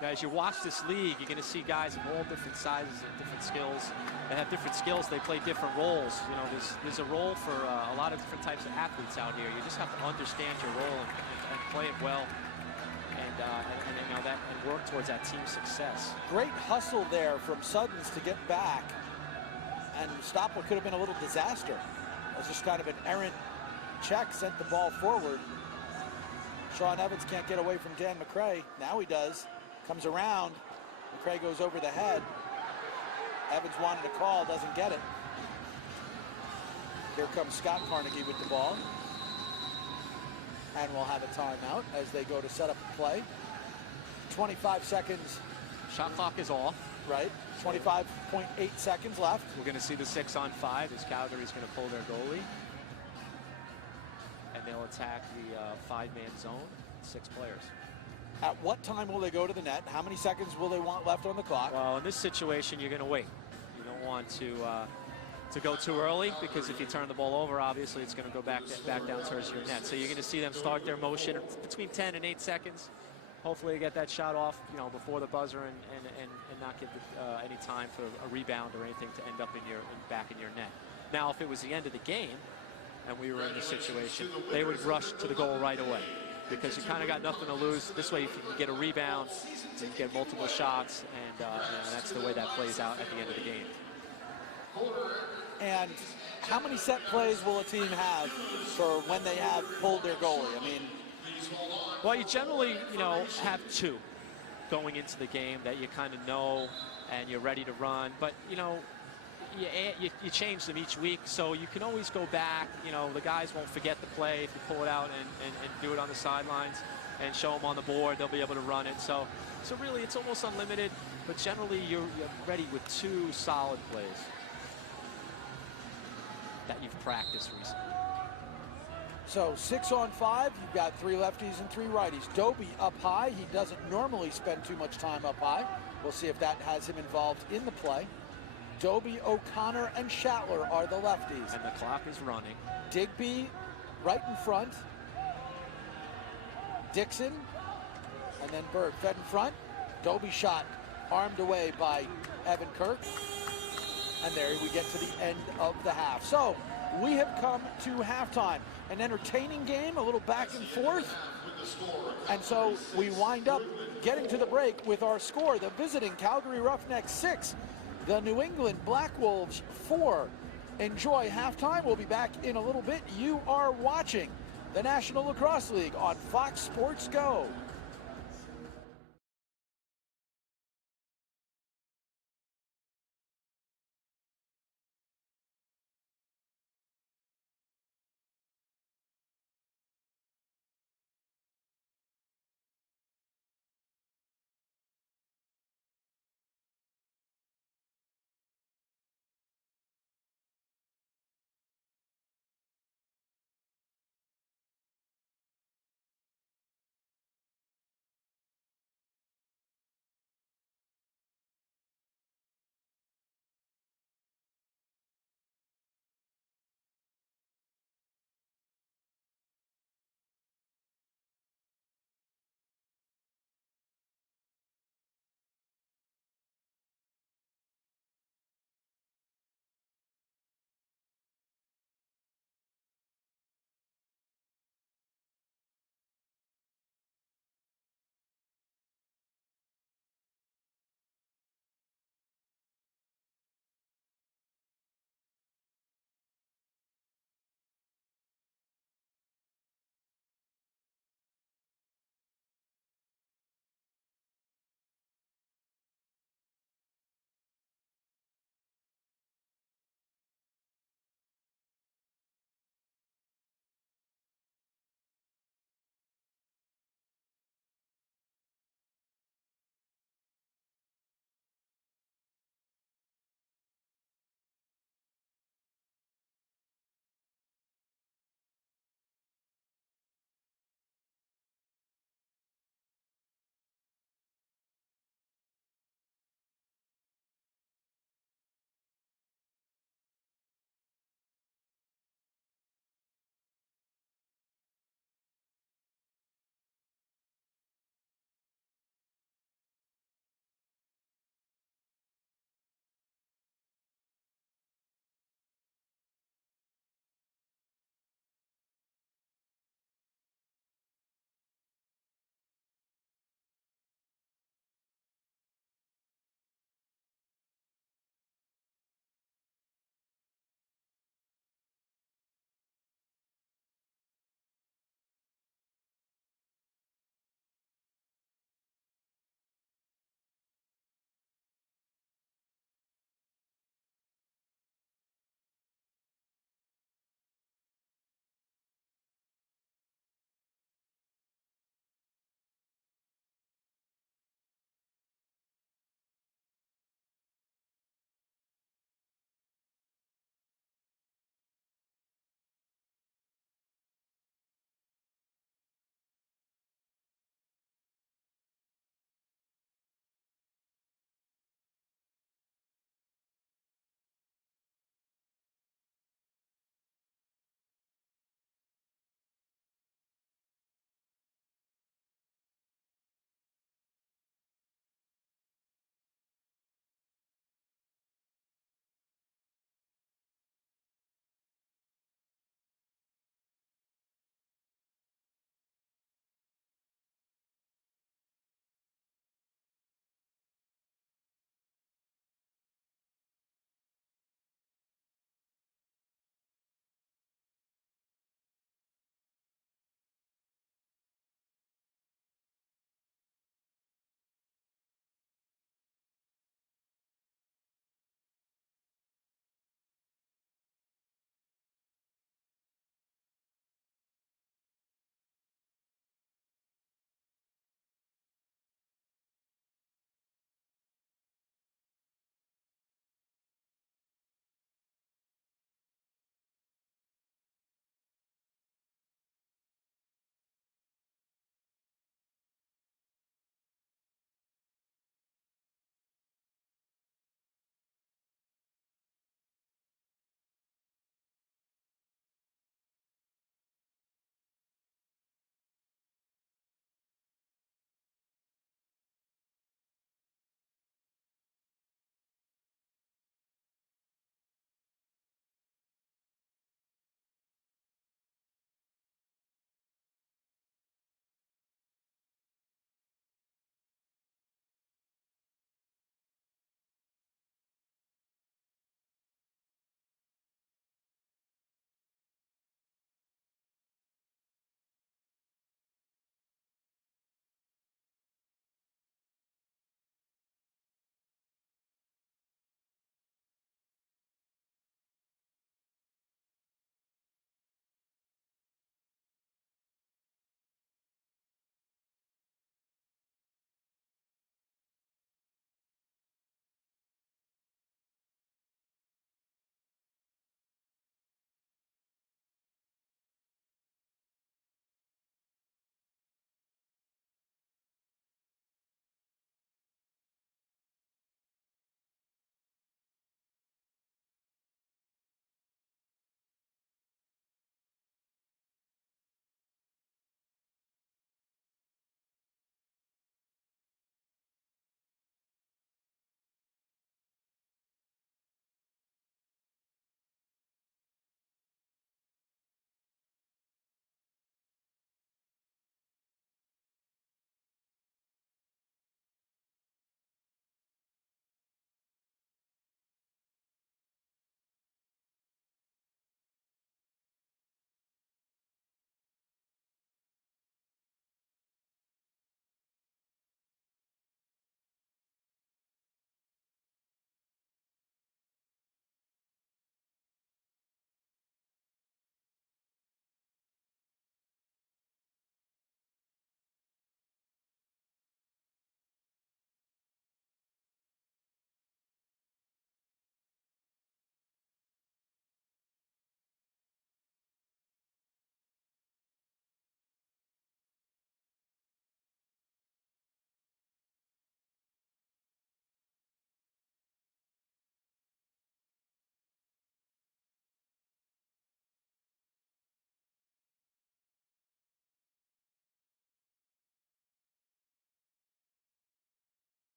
Now, as you watch this league, you're going to see guys of all different sizes and different skills. They have different skills. They play different roles. You know, there's a role for a lot of different types of athletes out here. You just have to understand your role and play it well, and you know, and work towards that team success. Great hustle there from Suttons to get back and stop what could have been a little disaster. It was just kind of an errant check, sent the ball forward. Sean Evans can't get away from Dan McCray. Now he does. Comes around. McCray goes over the head. Evans wanted a call, doesn't get it. Here comes Scott Carnegie with the ball. And we'll have a timeout as they go to set up a play. 25 seconds. Shot clock is off. Right. 25.8 seconds left. We're going to see the 6-on-5 as Calgary's going to pull their goalie. And they'll attack the 5-man zone, 6 players. At what time will they go to the net? How many seconds will they want left on the clock? Well, in this situation, you're going to wait. You don't want to go too early, because if you turn the ball over, obviously it's going to go back down towards your net. So you're going to see them start their motion between 10 and 8 seconds. Hopefully, you get that shot off, you know, before the buzzer, and not give any time for a rebound or anything to end up back in your net. Now, if it was the end of the game and we were in this situation, they would rush to the goal right away, because you kind of got nothing to lose. This way, if you can get a rebound, you can get multiple shots, and that's the way that plays out at the end of the game. And how many set plays will a team have for when they have pulled their goalie? I mean, well, you generally, you know, have 2 going into the game that you kind of know and you're ready to run. But, you know, you change them each week, so you can always go back. You know, the guys won't forget the play if you pull it out and do it on the sidelines and show them on the board. They'll be able to run it. So really, it's almost unlimited, but generally you're ready with 2 solid plays that you've practiced recently. So 6-on-5, you've got 3 lefties and 3 righties. Doby up high. He doesn't normally spend too much time up high. We'll see if that has him involved in the play. Doby, O'Connor, and Shatler are the lefties. And the clock is running. Digby right in front. Dixon, and then Berg fed in front. Dobie shot armed away by Evan Kirk. And there we get to the end of the half. So we have come to halftime. An entertaining game, a little back and forth. And so we wind up getting to the break with our score. The visiting Calgary Roughnecks 6, the New England Black Wolves 4. Enjoy halftime. We'll be back in a little bit. You are watching the National Lacrosse League on Fox Sports Go.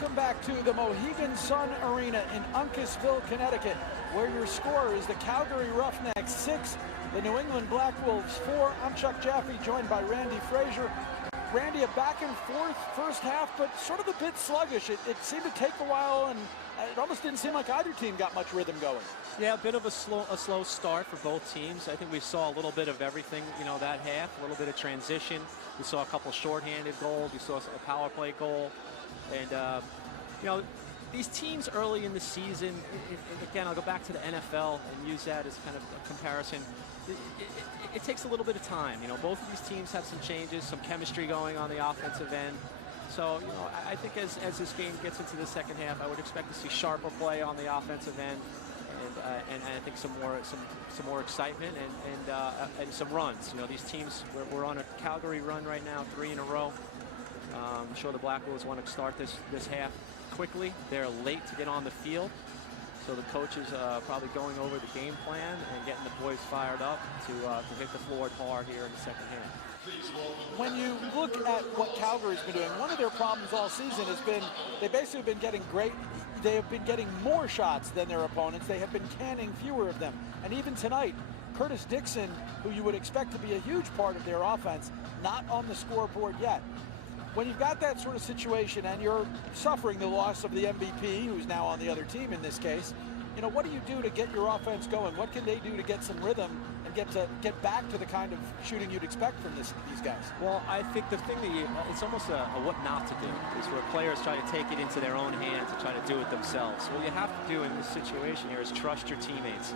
Welcome back to the Mohegan Sun Arena in Uncasville, Connecticut, where your score is the Calgary Roughnecks 6, the New England Black Wolves 4. I'm Chuck Jaffe, joined by Randy Frazier. Randy, a back and forth first half, but sort of a bit sluggish. It seemed to take a while, and it almost didn't seem like either team got much rhythm going. Yeah, a bit of a slow start for both teams. I think we saw a little bit of everything, that half, a little bit of transition. We saw a couple shorthanded goals. We saw a power play goal. And, these teams early in the season, again, I'll go back to the NFL and use that as kind of a comparison. It takes a little bit of time. Both of these teams have some changes, some chemistry going on the offensive end. So, I think as this game gets into the second half, I would expect to see sharper play on the offensive end, and I think some more excitement and some runs. These teams, we're on a Calgary run right now, 3 in a row. I'm sure the Black Wolves want to start this half quickly. They're late to get on the field, so the coach is probably going over the game plan and getting the boys fired up to hit the floor hard here in the second half. When you look at what Calgary's been doing, one of their problems all season has been they basically been getting they have been getting more shots than their opponents. They have been canning fewer of them. And even tonight, Curtis Dixon, who you would expect to be a huge part of their offense, not on the scoreboard yet. When you've got that sort of situation and you're suffering the loss of the MVP, who's now on the other team in this case, what do you do to get your offense going? What can they do to get some rhythm and get back to the kind of shooting you'd expect from these guys? Well, I think the thing that it's almost a what not to do is where players try to take it into their own hands and try to do it themselves. What you have to do in this situation here is trust your teammates.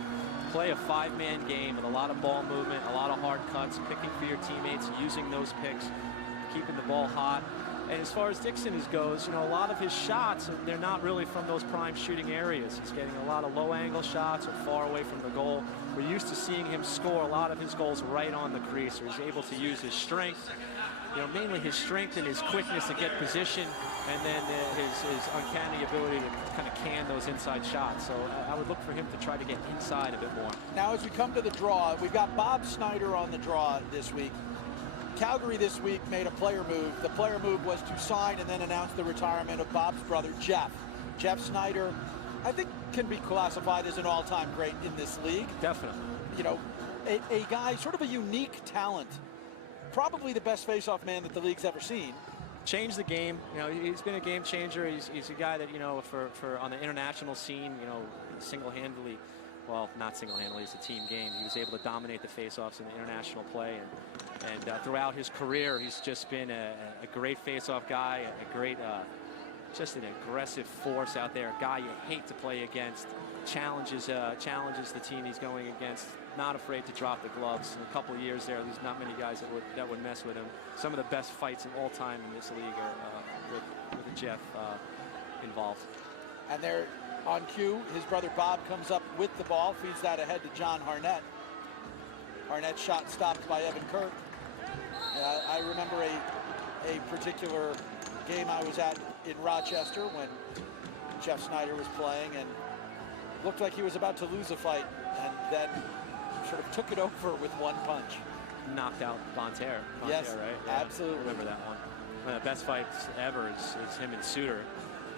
Play a 5-man game with a lot of ball movement, a lot of hard cuts, picking for your teammates, using those picks, keeping the ball hot. And as far as Dixon goes, a lot of his shots, they're not really from those prime shooting areas. He's getting a lot of low-angle shots or far away from the goal. We're used to seeing him score a lot of his goals right on the crease, where he's able to use his strength, mainly his strength and his quickness to get position, and then his uncanny ability to kind of can those inside shots. So I would look for him to try to get inside a bit more. Now, as we come to the draw, we've got Bob Snyder on the draw this week. Calgary this week made a player move. The player move was to sign and then announce the retirement of Bob's brother, Jeff. Jeff Snyder, I think, can be classified as an all-time great in this league. Definitely. A guy, sort of a unique talent. Probably the best face-off man that the league's ever seen. Changed the game. He's been a game changer. He's a guy that, for on the international scene, single-handedly, well, not single-handedly, it's a team game. He was able to dominate the face-offs in the international play, and throughout his career, he's just been a great face-off guy, a great, just an aggressive force out there, a guy you hate to play against, challenges the team he's going against, not afraid to drop the gloves. In a couple of years there, there's not many guys that would mess with him. Some of the best fights of all time in this league are with Jeff involved. And they're on cue. His brother Bob comes up with the ball, feeds that ahead to John Harnett. Harnett's shot stopped by Evan Kirk. I remember a particular game I was at in Rochester when Jeff Snyder was playing and looked like he was about to lose a fight, and then sort of took it over with one punch. Knocked out Bonterre. Yes, right? Yeah, absolutely. I remember that one. One of the best fights ever is him and Suter.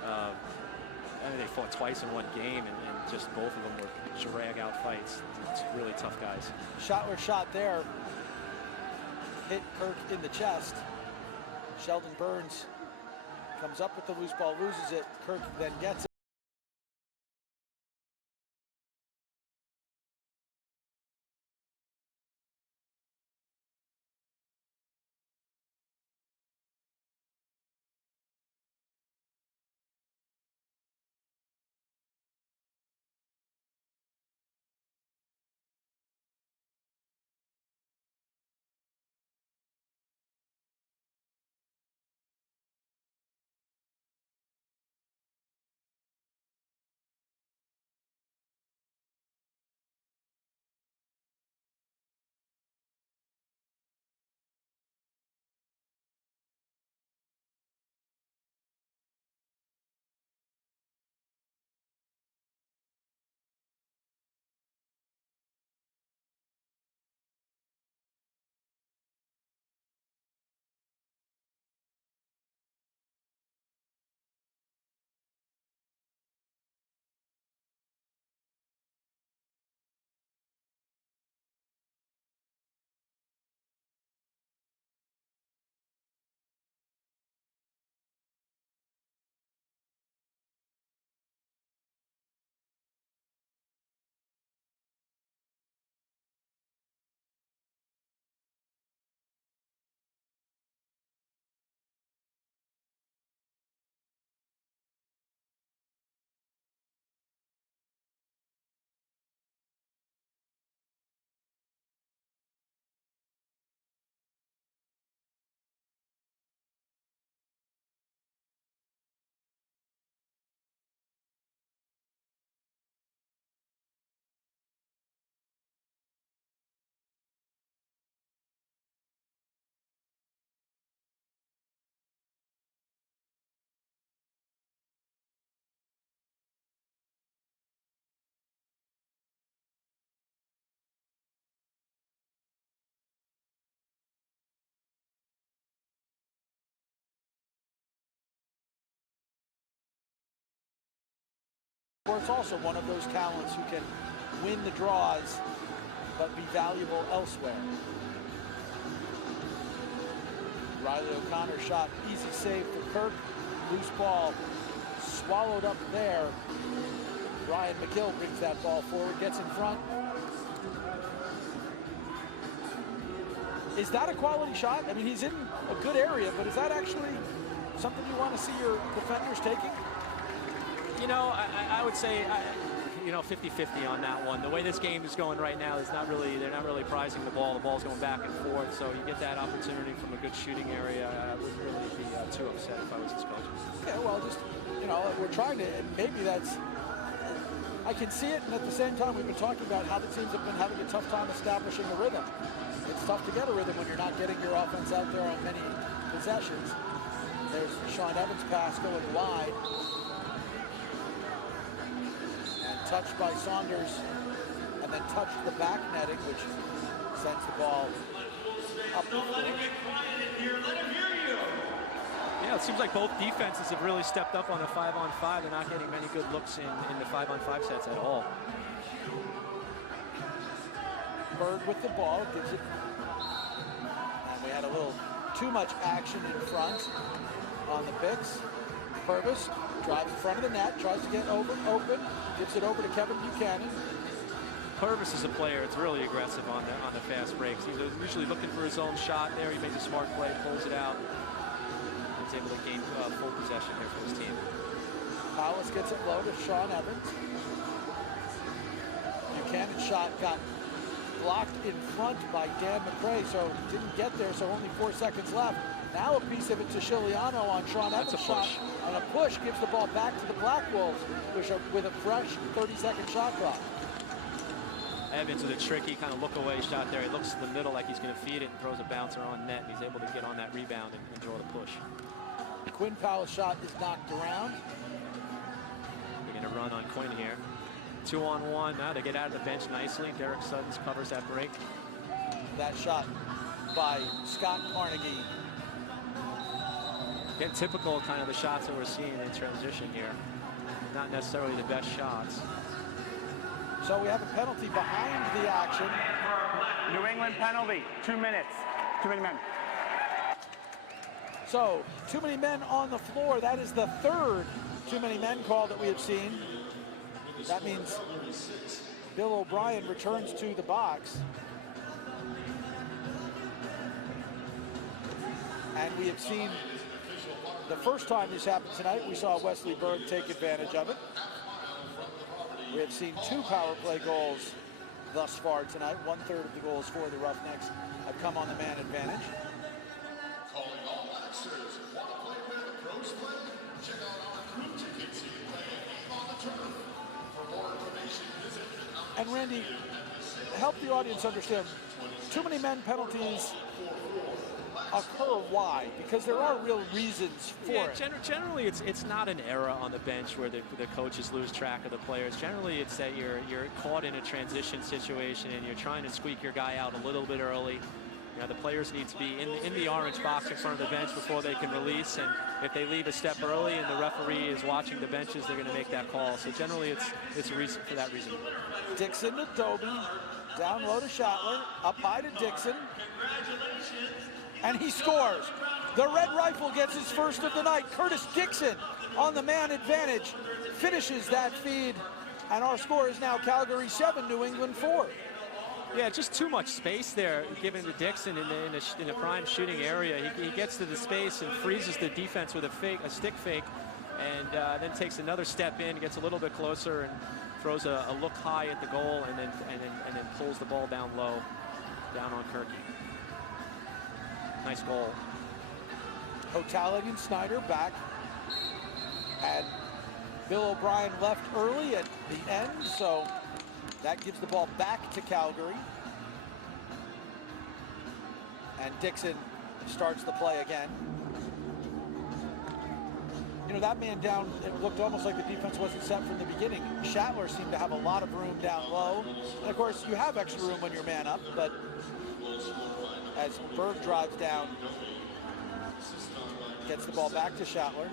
I mean, they fought twice in one game, and just both of them were drag-out fights. It's really tough guys. Shot there. Hit Kirk in the chest. Sheldon Burns comes up with the loose ball, loses it. Kirk then gets it. It's also one of those talents who can win the draws but be valuable elsewhere. Riley O'Connor shot, easy save for Kirk. Loose ball swallowed up there. Ryan McGill brings that ball forward, gets in front. Is that a quality shot? I mean, he's in a good area, but is that actually something you want to see your defenders taking? You know, I would say, you know, 50-50 on that one. The way this game is going right now, they're not really prizing the ball. The ball's going back and forth, so you get that opportunity from a good shooting area. I wouldn't really be too upset if I was his coach. Yeah, well, just, you know, we're trying to, maybe that's, I can see it, and at the same time, we've been talking about how the teams have been having a tough time establishing a rhythm. It's tough to get a rhythm when you're not getting your offense out there on many possessions. There's Sean Evans' pass going wide. Touched by Saunders, and then touched the back netting, which sends the ball up the floor. Yeah, it seems like both defenses have really stepped up on a 5-on-5. They're not getting many good looks in the 5-on-5 sets at all. Bird with the ball, gives it, and we had a little too much action in front on the picks. Purvis drives in front of the net, tries to get open, gives it over to Kevin Buchanan. Purvis is a player that's really aggressive on the fast breaks. He's usually looking for his own shot there. He makes a smart play, pulls it out. He's able to gain full possession here for his team. Powers gets it low to Sean Evans. Buchanan's shot got blocked in front by Dan McRae, so didn't get there, so only 4 seconds left. Now a piece of it to Chiliano on Sean Evans' shot, and a push gives the ball back to the Black Wolves with a fresh 30-second shot clock. Evans with a tricky kind of look-away shot there. He looks to the middle like he's going to feed it and throws a bouncer on net, and he's able to get on that rebound and draw the push. Quinn Powell's shot is knocked around. They're going to run on Quinn here. 2-on-1. Now they get out of the bench nicely. Derek Sutton covers that break. That shot by Scott Carnegie. Again, typical kind of the shots that we're seeing in transition here. Not necessarily the best shots. So we have a penalty behind the action. New England penalty, 2 minutes. Too many men. So, too many men on the floor. That is the third too many men call that we have seen. That means Bill O'Brien returns to the box. And we have seen, the first time this happened tonight, we saw Wesley Berg take advantage of it. We have seen 2 power play goals thus far tonight. 1/3 of the goals for the Roughnecks have come on the man advantage. And Randy, help the audience understand, too many men penalties occur. Why? Because there are real reasons for it. Generally, it's not an error on the bench where the coaches lose track of the players. Generally, it's that you're caught in a transition situation and you're trying to squeak your guy out a little bit early. You know, the players need to be in the orange box in front of the bench before they can release, and if they leave a step early and the referee is watching the benches, they're going to make that call. So generally, it's a reason for that reason. Dixon to Dobie, down low to Schattler, up high to Dixon, and he scores. The Red Rifle gets his first of the night. Curtis Dixon on the man advantage finishes that feed, and our score is now Calgary 7, New England 4. Yeah, just too much space there given to Dixon in a prime shooting area. He gets to the space and freezes the defense with a stick fake, and then takes another step in, gets a little bit closer, and throws a look high at the goal, and then pulls the ball down low, down on Kirk. Nice goal. Hotaling and Snyder back, and Bill O'Brien left early at the end, so that gives the ball back to Calgary. And Dixon starts the play again. You know, that man down, it looked almost like the defense wasn't set from the beginning. Schattler seemed to have a lot of room down low. And of course, you have extra room when you're man up, but as Berg drives down, gets the ball back to Schattler.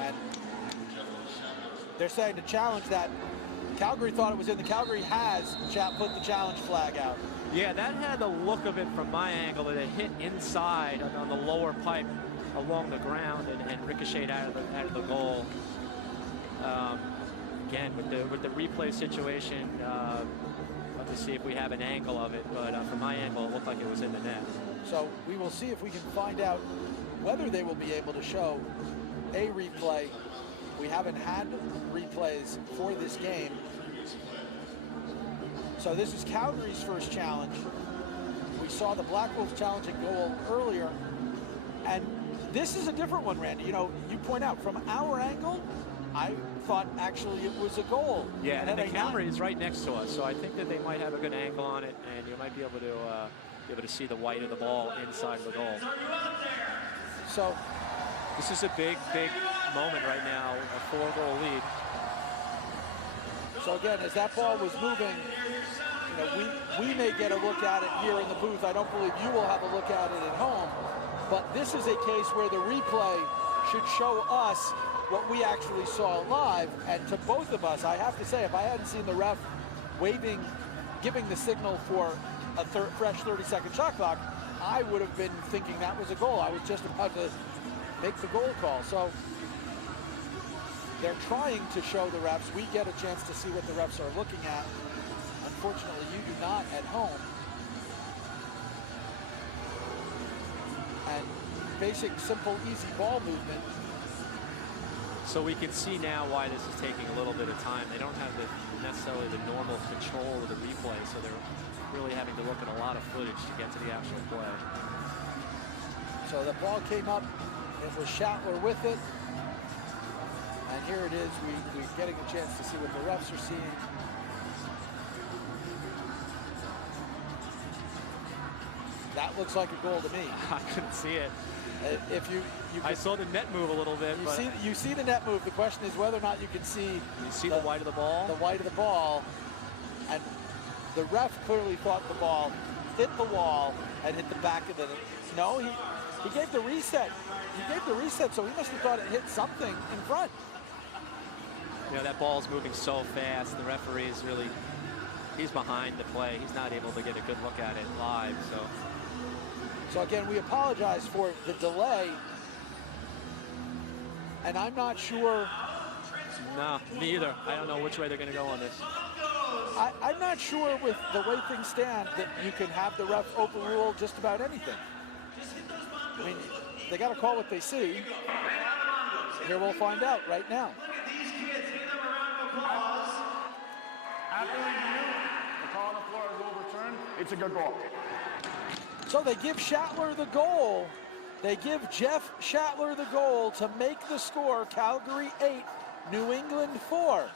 And They're saying to challenge that. Calgary thought it was in. The Calgary has put the challenge flag out. Yeah, that had the look of it from my angle that it hit inside on the lower pipe along the ground and ricocheted out of the goal. Again, with the replay situation, let's see if we have an angle of it, but from my angle, it looked like it was in the net. So we will see if we can find out whether they will be able to show a replay. We haven't had replays for this game. So this is Calgary's first challenge. We saw the Black Wolves challenging goal earlier, and this is a different one, Randy. You know, you point out from our angle, I thought actually it was a goal. Yeah, and the camera is right next to us, so I think that they might have a good angle on it, and you might be able to see the white of the ball inside of the goal. So this is a big moment right now, a 4-goal lead. So again, as that ball was moving, you know, we may get a look at it here in the booth. I don't believe you will have a look at it at home, but this is a case where the replay should show us what we actually saw live. And to both of us, I have to say, if I hadn't seen the ref waving, giving the signal for a fresh 30-second shot clock, I would have been thinking that was a goal. I was just about to make the goal call. So they're trying to show the refs. We get a chance to see what the refs are looking at. Unfortunately, you do not at home. And basic, simple, easy ball movement. So we can see now why this is taking a little bit of time. They don't have necessarily the normal control of the replay, so they're really having to look at a lot of footage to get to the actual play. So the ball came up. It was Schattler with it. And here it is. We're getting a chance to see what the refs are seeing. That looks like a goal to me. I couldn't see it. If you I saw the net move a little bit. You see the net move. The question is whether or not you can see. You see the white of the ball? The white of the ball. And the ref clearly thought the ball hit the wall and hit the back of the. No, he gave the reset. He gave the reset, so he must have thought it hit something in front. You know, that ball's moving so fast. The referee is really, he's behind the play. He's not able to get a good look at it live. So again, we apologize for the delay. And I'm not sure. No, me either. I don't know which way they're going to go on this. I'm not sure with the way things stand that you can have the ref overrule just about anything. I mean, they got to call what they see. Here we'll find out right now. After review, the call on the floor is overturned. It's a good goal. So they give Schattler the goal. They give Jeff Schattler the goal to make the score. Calgary 8, New England 4.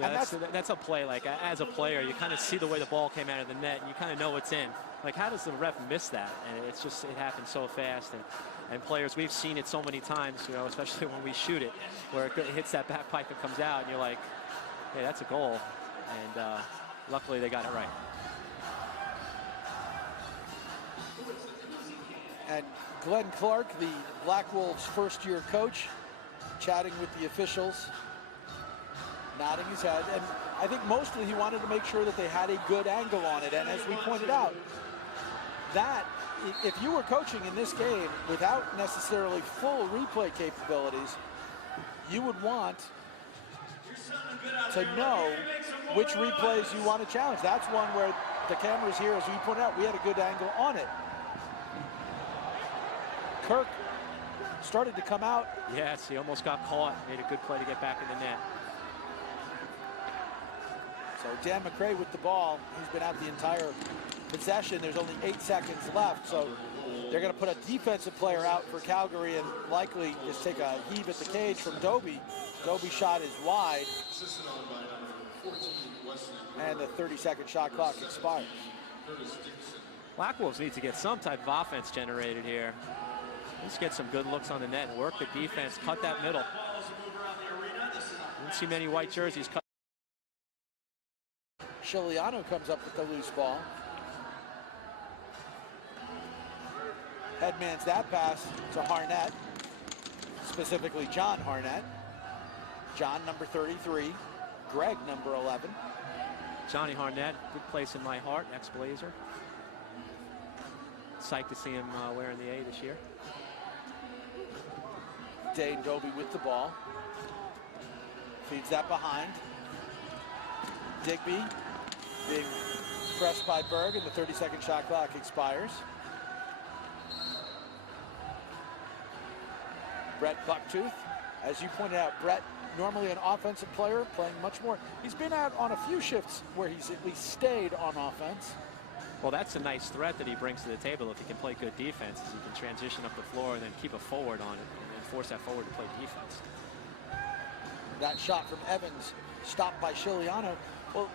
Yeah, that's a play, like, as a player, you kind of see the way the ball came out of the net, and you kind of know it's in. Like, how does the ref miss that? And it's just, it happens so fast. And players, we've seen it so many times, you know, especially when we shoot it, where it hits that back pipe and comes out, and you're like, hey, that's a goal. And luckily they got it right. And Glenn Clark, the Black Wolves first-year coach, chatting with the officials, nodding his head. And I think mostly he wanted to make sure that they had a good angle on it. And as we pointed out, that if you were coaching in this game without necessarily full replay capabilities, you would want to know which replays you want to challenge. That's one where the cameras here, as we pointed out, we had a good angle on it. Kirk started to come out. Yes, he almost got caught. Made a good play to get back in the net. So Dan McRae with the ball. He's been out the entire possession. There's only 8 seconds left. So they're going to put a defensive player out for Calgary and likely just take a heave at the cage from Dobie. Dobie's shot is wide. And the 30-second shot clock expires. Black Wolves need to get some type of offense generated here. Let's get some good looks on the net and work the defense. Cut that middle. Didn't see many white jerseys cut. Chiliano comes up with the loose ball. Headmans that pass to Harnett, specifically John Harnett. John, number 33. Greg, number 11. Johnny Harnett, good place in my heart, ex-Blazer. Psyched to see him wearing the A this year. Dane Doby with the ball. Feeds that behind. Digby being pressed by Berg, and the 30-second shot clock expires. Brett Bucktooth, as you pointed out, Brett, normally an offensive player, playing much more. He's been out on a few shifts where he's at least stayed on offense. Well, that's a nice threat that he brings to the table. If he can play good defense, he can transition up the floor and then keep a forward on it and force that forward to play defense. That shot from Evans, stopped by Chiliano. Well,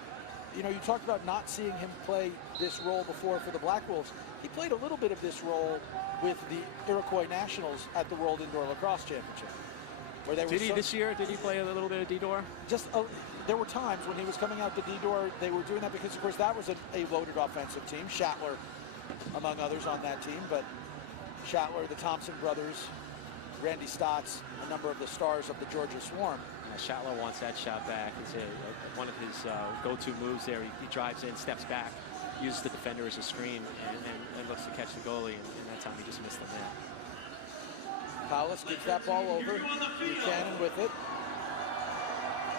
you know, you talked about not seeing him play this role before for the Black Wolves. He played a little bit of this role with the Iroquois Nationals at the World Indoor Lacrosse Championship. Where they Did he this year? Did he play a little bit of D-Door? Just there were times when he was coming out to D-Door, they were doing that because, of course, that was a loaded offensive team. Shatler, among others, on that team. But Shatler, the Thompson brothers, Randy Stotts, a number of the stars of the Georgia Swarm. Shatler wants that shot back. It's one of his go-to moves there. He drives in, steps back, uses the defender as a screen, and looks to catch the goalie. And that time he just missed the net. Paulus gets that ball over. Buchanan with it.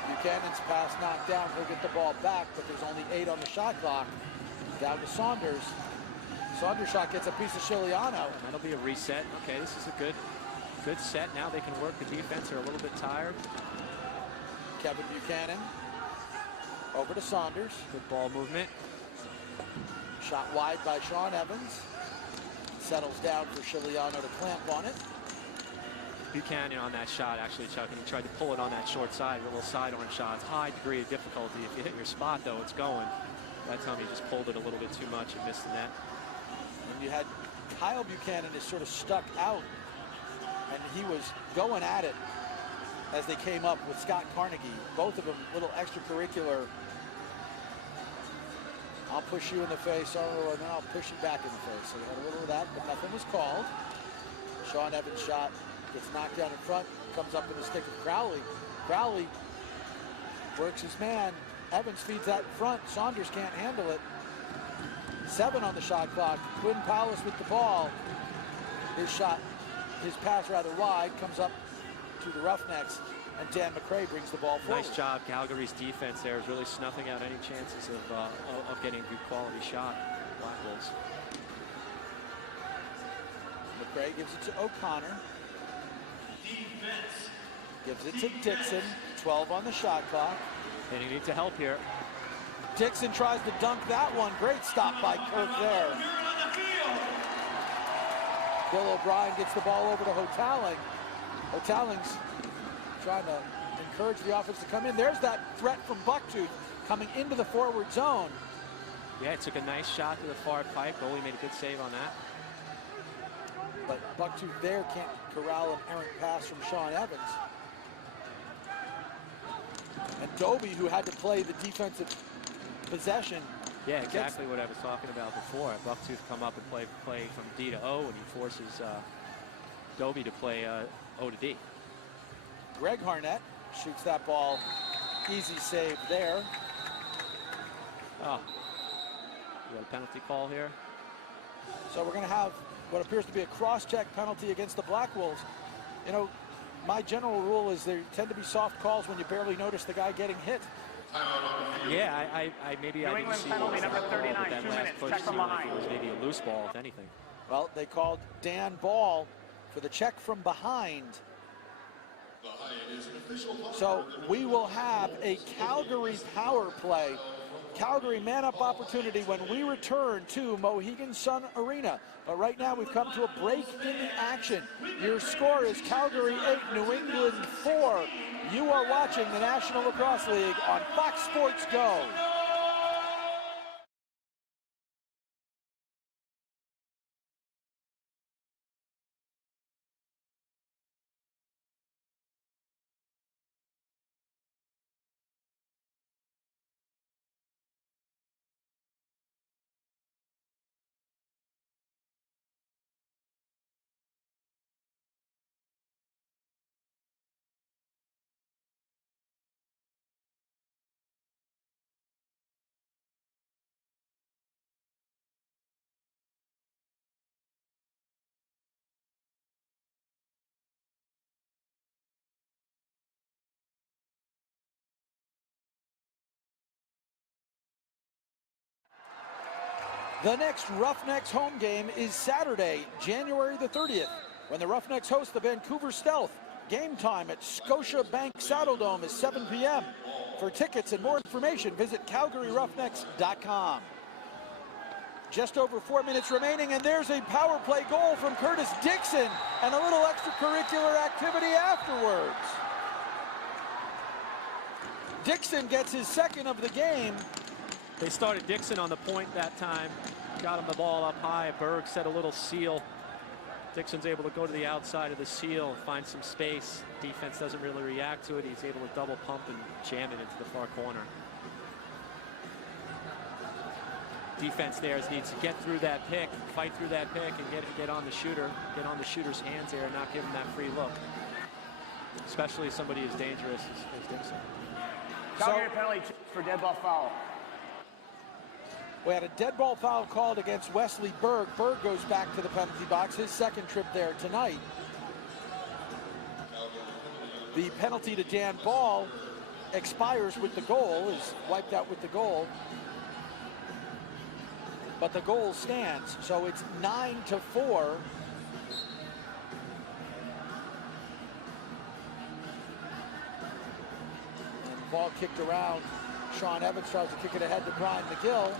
Buchanan's pass knocked down. He'll get the ball back, but there's only 8 on the shot clock. Down to Saunders. Saunders shot gets a piece of Chiliano. That'll be a reset. Okay, this is a good set. Now they can work the defense. They're a little bit tired. Kevin Buchanan over to Saunders. Good ball movement. Shot wide by Sean Evans. Settles down for Chiliano to clamp on it. Buchanan on that shot, actually, Chuck, and he tried to pull it on that short side, a little sidearm shot. It's high degree of difficulty. If you hit your spot, though, it's going. That time he just pulled it a little bit too much and missed the net. And you had Kyle Buchanan is sort of stuck out, and he was going at it as they came up with Scott Carnegie. Both of them little extracurricular. I'll push you in the face, and then I'll push you back in the face. So we had a little of that, but nothing was called. Sean Evans' shot gets knocked down in front, comes up in the stick of Crowley. Crowley works his man. Evans feeds that in front. Saunders can't handle it. 7 on the shot clock. Quinn Paulus with the ball. His pass rather wide, comes up to the Roughnecks, and Dan McRae brings the ball forward. Nice job. Calgary's defense there is really snuffing out any chances of getting a good quality shot. Black Wolves. McRae gives it to O'Connor. Defense. Gives it to Dixon. 12 on the shot clock. And he needs to help here. Dixon tries to dunk that one. Great stop by Kirk there. Bill O'Brien gets the ball over to Hotaling. Hotaling's trying to encourage the offense to come in. There's that threat from Bucktooth coming into the forward zone. Yeah, it took a nice shot to the far pipe. Goalie made a good save on that. But Bucktooth there can't corral an errant pass from Sean Evans. And Doby, who had to play the defensive possession. Yeah, exactly what I was talking about before. Bucktooth come up and play from D to O, and he forces Doby to play O to D. Greg Harnett shoots that ball. Easy save there. Oh, you got a penalty call here. So we're going to have what appears to be a cross-check penalty against the Black Wolves. You know, my general rule is there tend to be soft calls when you barely notice the guy getting hit. Yeah, I maybe I didn't see penalty number 39, that 2 last minutes, push check to from see like behind. it was maybe a loose ball, if anything. Well, they called Dan Ball for the check from behind. So we will have a Calgary power play. Calgary man-up opportunity when we return to Mohegan Sun Arena. But right now we've come to a break in the action. Your score is Calgary 8, New England 4. You are watching the National Lacrosse League on Fox Sports Go. The next Roughnecks home game is Saturday, January the 30th, when the Roughnecks host the Vancouver Stealth. Game time at Scotiabank Saddledome is 7 p.m. For tickets and more information, visit CalgaryRoughnecks.com. Just over 4 minutes remaining, and there's a power play goal from Curtis Dixon, and a little extracurricular activity afterwards. Dixon gets his second of the game. They started Dixon on the point that time. Got him the ball up high. Berg set a little seal. Dixon's able to go to the outside of the seal, find some space. Defense doesn't really react to it. He's able to double pump and jam it into the far corner. Defense there needs to get through that pick, fight through that pick, and get on the shooter, get on the shooter's hands there, and not give him that free look. Especially somebody as dangerous as Dixon. Calgary penalty for dead ball foul. We had a dead ball foul called against Wesley Berg. Berg goes back to the penalty box, his second trip there tonight. The penalty to Dan Ball expires with the goal, is wiped out with the goal. But the goal stands, so it's 9-4. And ball kicked around. Sean Evans tries to kick it ahead to Brian McGill.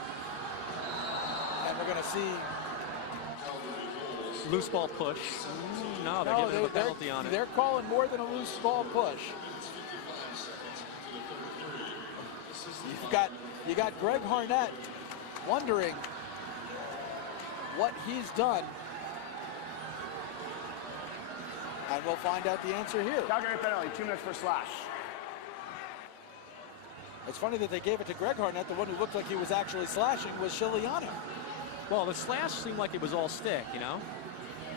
And we're going to see loose ball push. No, they're giving him a penalty on it. They're calling more than a loose ball push. You got Greg Harnett wondering what he's done. And we'll find out the answer here. Calgary penalty, 2 minutes for slash. It's funny that they gave it to Greg Harnett. The one who looked like he was actually slashing was Shiliano. Well, the slash seemed like it was all stick, you know,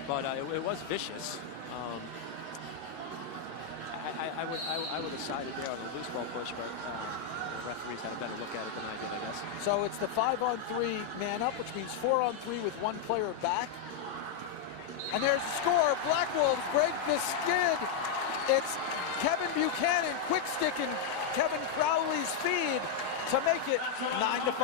but it was vicious. I would have sided there on the loose ball push, but the referees had a better look at it than I did, I guess. So it's the 5-on-3 man up, which means 4-on-3 with one player back. And there's the score. Black Wolves break the skid. It's Kevin Buchanan quick sticking Kevin Crowley's feed to make it 9-5.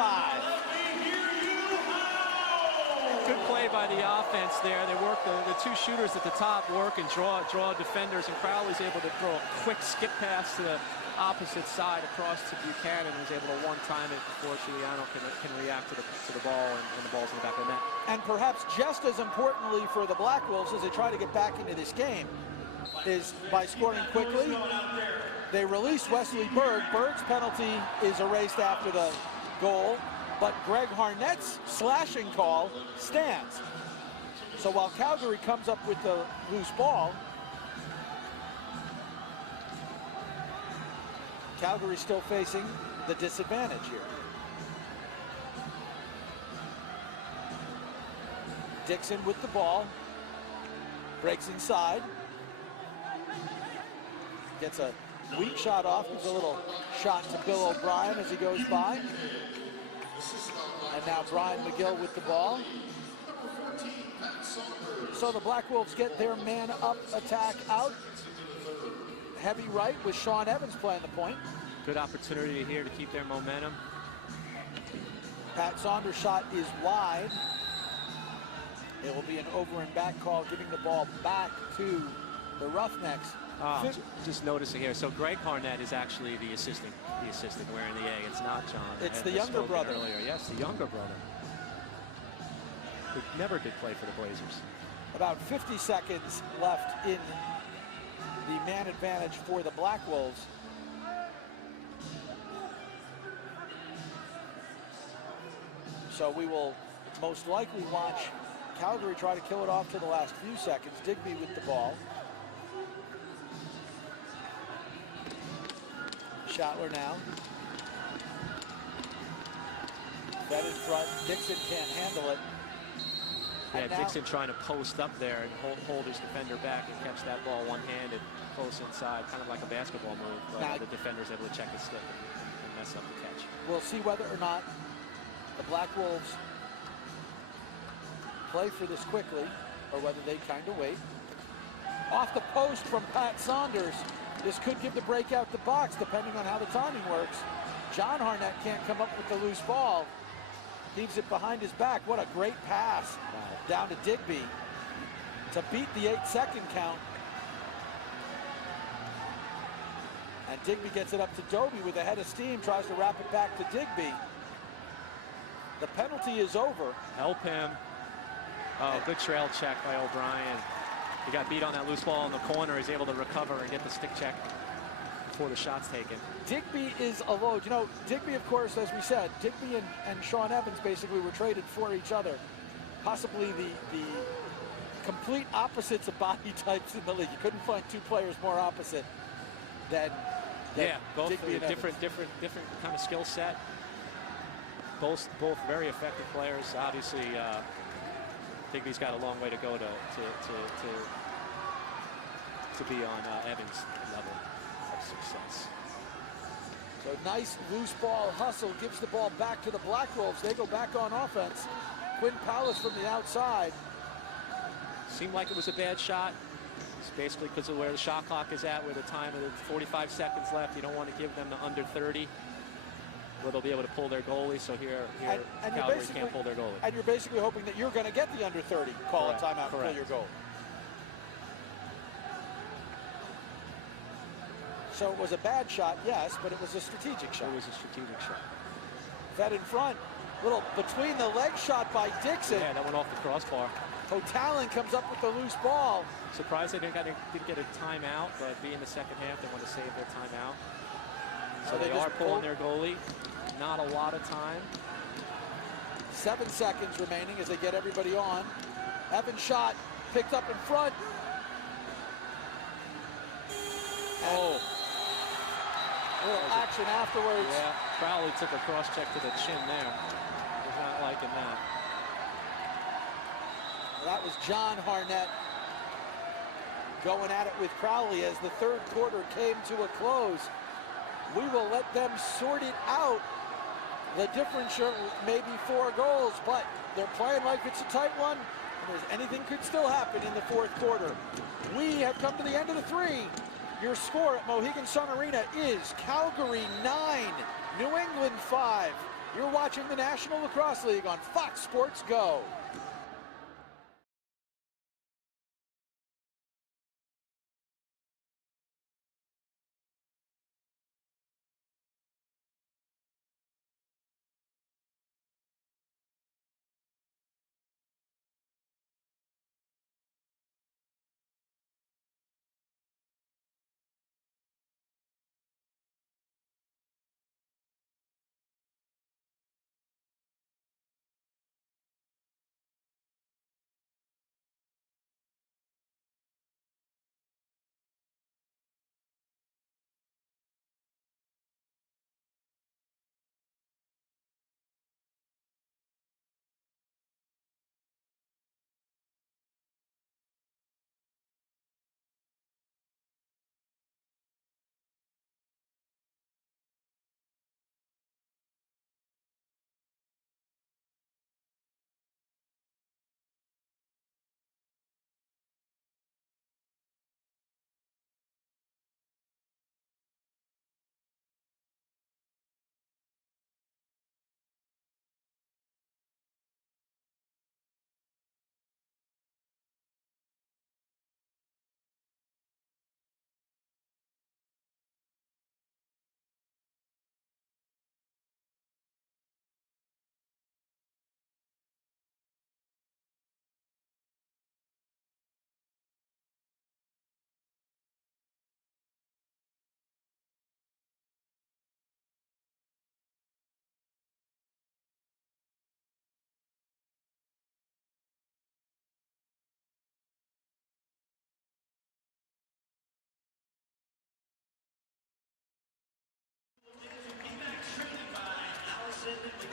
Good play by the offense there. They work the two shooters at the top work and draw defenders, and Crowley's able to throw a quick skip pass to the opposite side across to Buchanan, who's able to one-time it before Giuliano can react to the ball, and the ball's in the back of the net. And perhaps just as importantly for the Black Wolves as they try to get back into this game is by scoring quickly. They release Wesley Berg. Berg's penalty is erased after the goal, but Greg Harnett's slashing call stands. So while Calgary comes up with the loose ball, Calgary's still facing the disadvantage here. Dixon with the ball, breaks inside, gets a weak shot off, gives a little shot to Bill O'Brien as he goes by. And now Brian McGill with the ball. So the Black Wolves get their man-up attack out. Heavy right with Sean Evans playing the point. Good opportunity here to keep their momentum. Pat Saunders' shot is wide. It will be an over and back call, giving the ball back to the Roughnecks. Just noticing here, so Greg Harnett is actually the assistant wearing the A. It's not John. It's the younger brother. Earlier. Yes, the younger brother. Who never did play for the Blazers. About 50 seconds left in the man advantage for the Black Wolves. So we will most likely watch Calgary try to kill it off to the last few seconds. Digby with the ball. Schattler now. Fed in front. Dixon can't handle it. Yeah, and now, Dixon trying to post up there and hold his defender back and catch that ball one-handed, close inside, kind of like a basketball move. But now, the defender's able to check his stick and mess up the catch. We'll see whether or not the Black Wolves play for this quickly or whether they kind of wait. Off the post from Pat Saunders. This could give the break out the box depending on how the timing works. John Harnett can't come up with the loose ball. Heaves it behind his back. What a great pass down to Digby to beat the 8-second count. And Digby gets it up to Doby with a head of steam, tries to wrap it back to Digby. The penalty is over. Help him. Oh, good trail check by O'Brien. He got beat on that loose ball in the corner. He's able to recover and get the stick check before the shot's taken. Digby is alone. You know, Digby, of course, as we said, Digby and Sean Evans basically were traded for each other. Possibly the complete opposites of body types in the league. You couldn't find two players more opposite than both Digby and different kind of skill set. Both very effective players. Obviously, Digby's got a long way to go to be on Evans' level of success. So nice loose ball hustle gives the ball back to the Black Wolves. They go back on offense. Quinn Palace from the outside. Seemed like it was a bad shot. It's basically because of where the shot clock is at, where the time of the 45 seconds left. You don't want to give them the under 30, where they'll be able to pull their goalie. So here Calgary can't pull their goalie. And you're basically hoping that you're going to get the under 30. Call a timeout and pull your goal. So it was a bad shot, yes, but it was a strategic shot. It was a strategic shot. Fed in front. Little between the leg shot by Dixon. Yeah, that went off the crossbar. O'Talon comes up with the loose ball. Surprised they didn't get a timeout, but being the second half, they want to save their timeout. So they are pulling their goalie. Not a lot of time. 7 seconds remaining as they get everybody on. Evans shot picked up in front. Oh. A little action afterwards. Yeah, Crowley took a cross check to the chin there. Was not liking that. That was John Harnett going at it with Crowley as the third quarter came to a close. We will let them sort it out. The differential may be 4 goals, but they're playing like it's a tight one. And anything could still happen in the fourth quarter. We have come to the end of the 3. Your score at Mohegan Sun Arena is Calgary 9, New England 5. You're watching the National Lacrosse League on Fox Sports Go.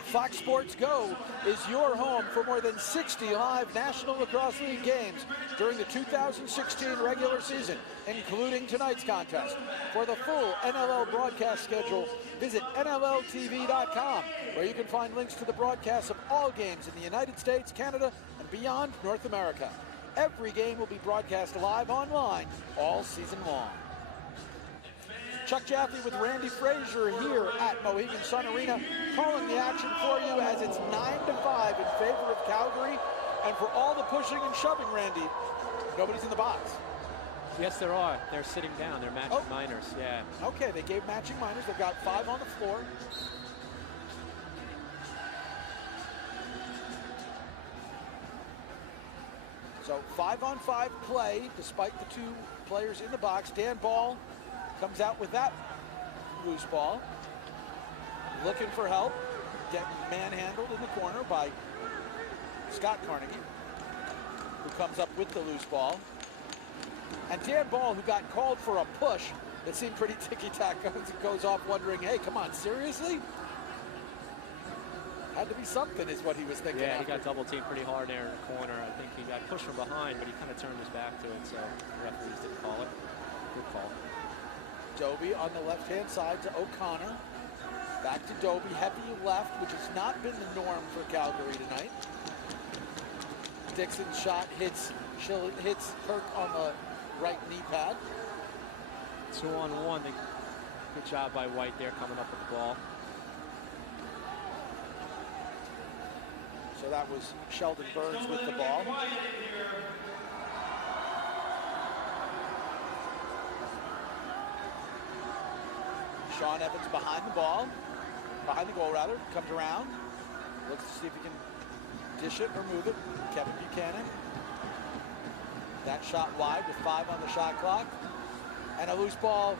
Fox Sports Go is your home for more than 60 live National Lacrosse League games during the 2016 regular season, including tonight's contest. For the full NLL broadcast schedule, visit NLLtv.com, where you can find links to the broadcasts of all games in the United States, Canada, and beyond North America. Every game will be broadcast live online all season long. Chuck Jaffe with Randy Frazier here at Mohegan Sun Arena, calling the action for you as it's 9-5 in favor of Calgary. And for all the pushing and shoving, Randy, nobody's in the box. Yes, there are. They're sitting down. They're matching minors. Yeah. Okay, they gave matching minors. They've got 5 on the floor. So 5-on-5 play, despite the 2 players in the box. Dan Ball comes out with that loose ball. Looking for help. Getting manhandled in the corner by Scott Carnegie, who comes up with the loose ball. And Dan Ball, who got called for a push that seemed pretty ticky-tack, goes off wondering, hey, come on, seriously? Had to be something is what he was thinking. Yeah, he got double-teamed pretty hard there in the corner. I think he got pushed from behind, but he kind of turned his back to it, so the referees didn't call it. Good call. Doby on the left-hand side to O'Connor. Back to Doby, heavy left, which has not been the norm for Calgary tonight. Dixon's shot hits Kirk on the right knee pad. 2-on-1. Good job by White there coming up with the ball. So that was Sheldon Burns with the ball. Sean Evans behind the goal rather, comes around, looks to see if he can dish it or move it. Kevin Buchanan. That shot wide with 5 on the shot clock. And a loose ball.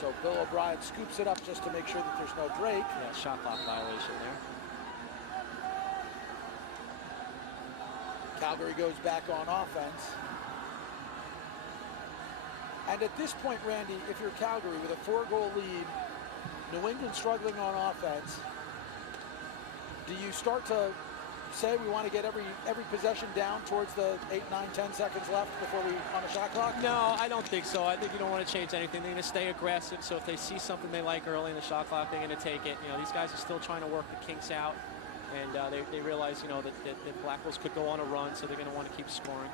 So Bill O'Brien scoops it up just to make sure that there's no break. Yeah, shot clock violation there. Calgary goes back on offense. And at this point, Randy, if you're Calgary with a 4-goal lead, New England struggling on offense, do you start to say we want to get every possession down towards the 8, 9, 10 seconds left before we on the shot clock? No, I don't think so. I think you don't want to change anything. They're going to stay aggressive. So if they see something they like early in the shot clock, they're going to take it. You know, these guys are still trying to work the kinks out, and they realize, you know, that Black Wolves could go on a run, so they're going to want to keep scoring.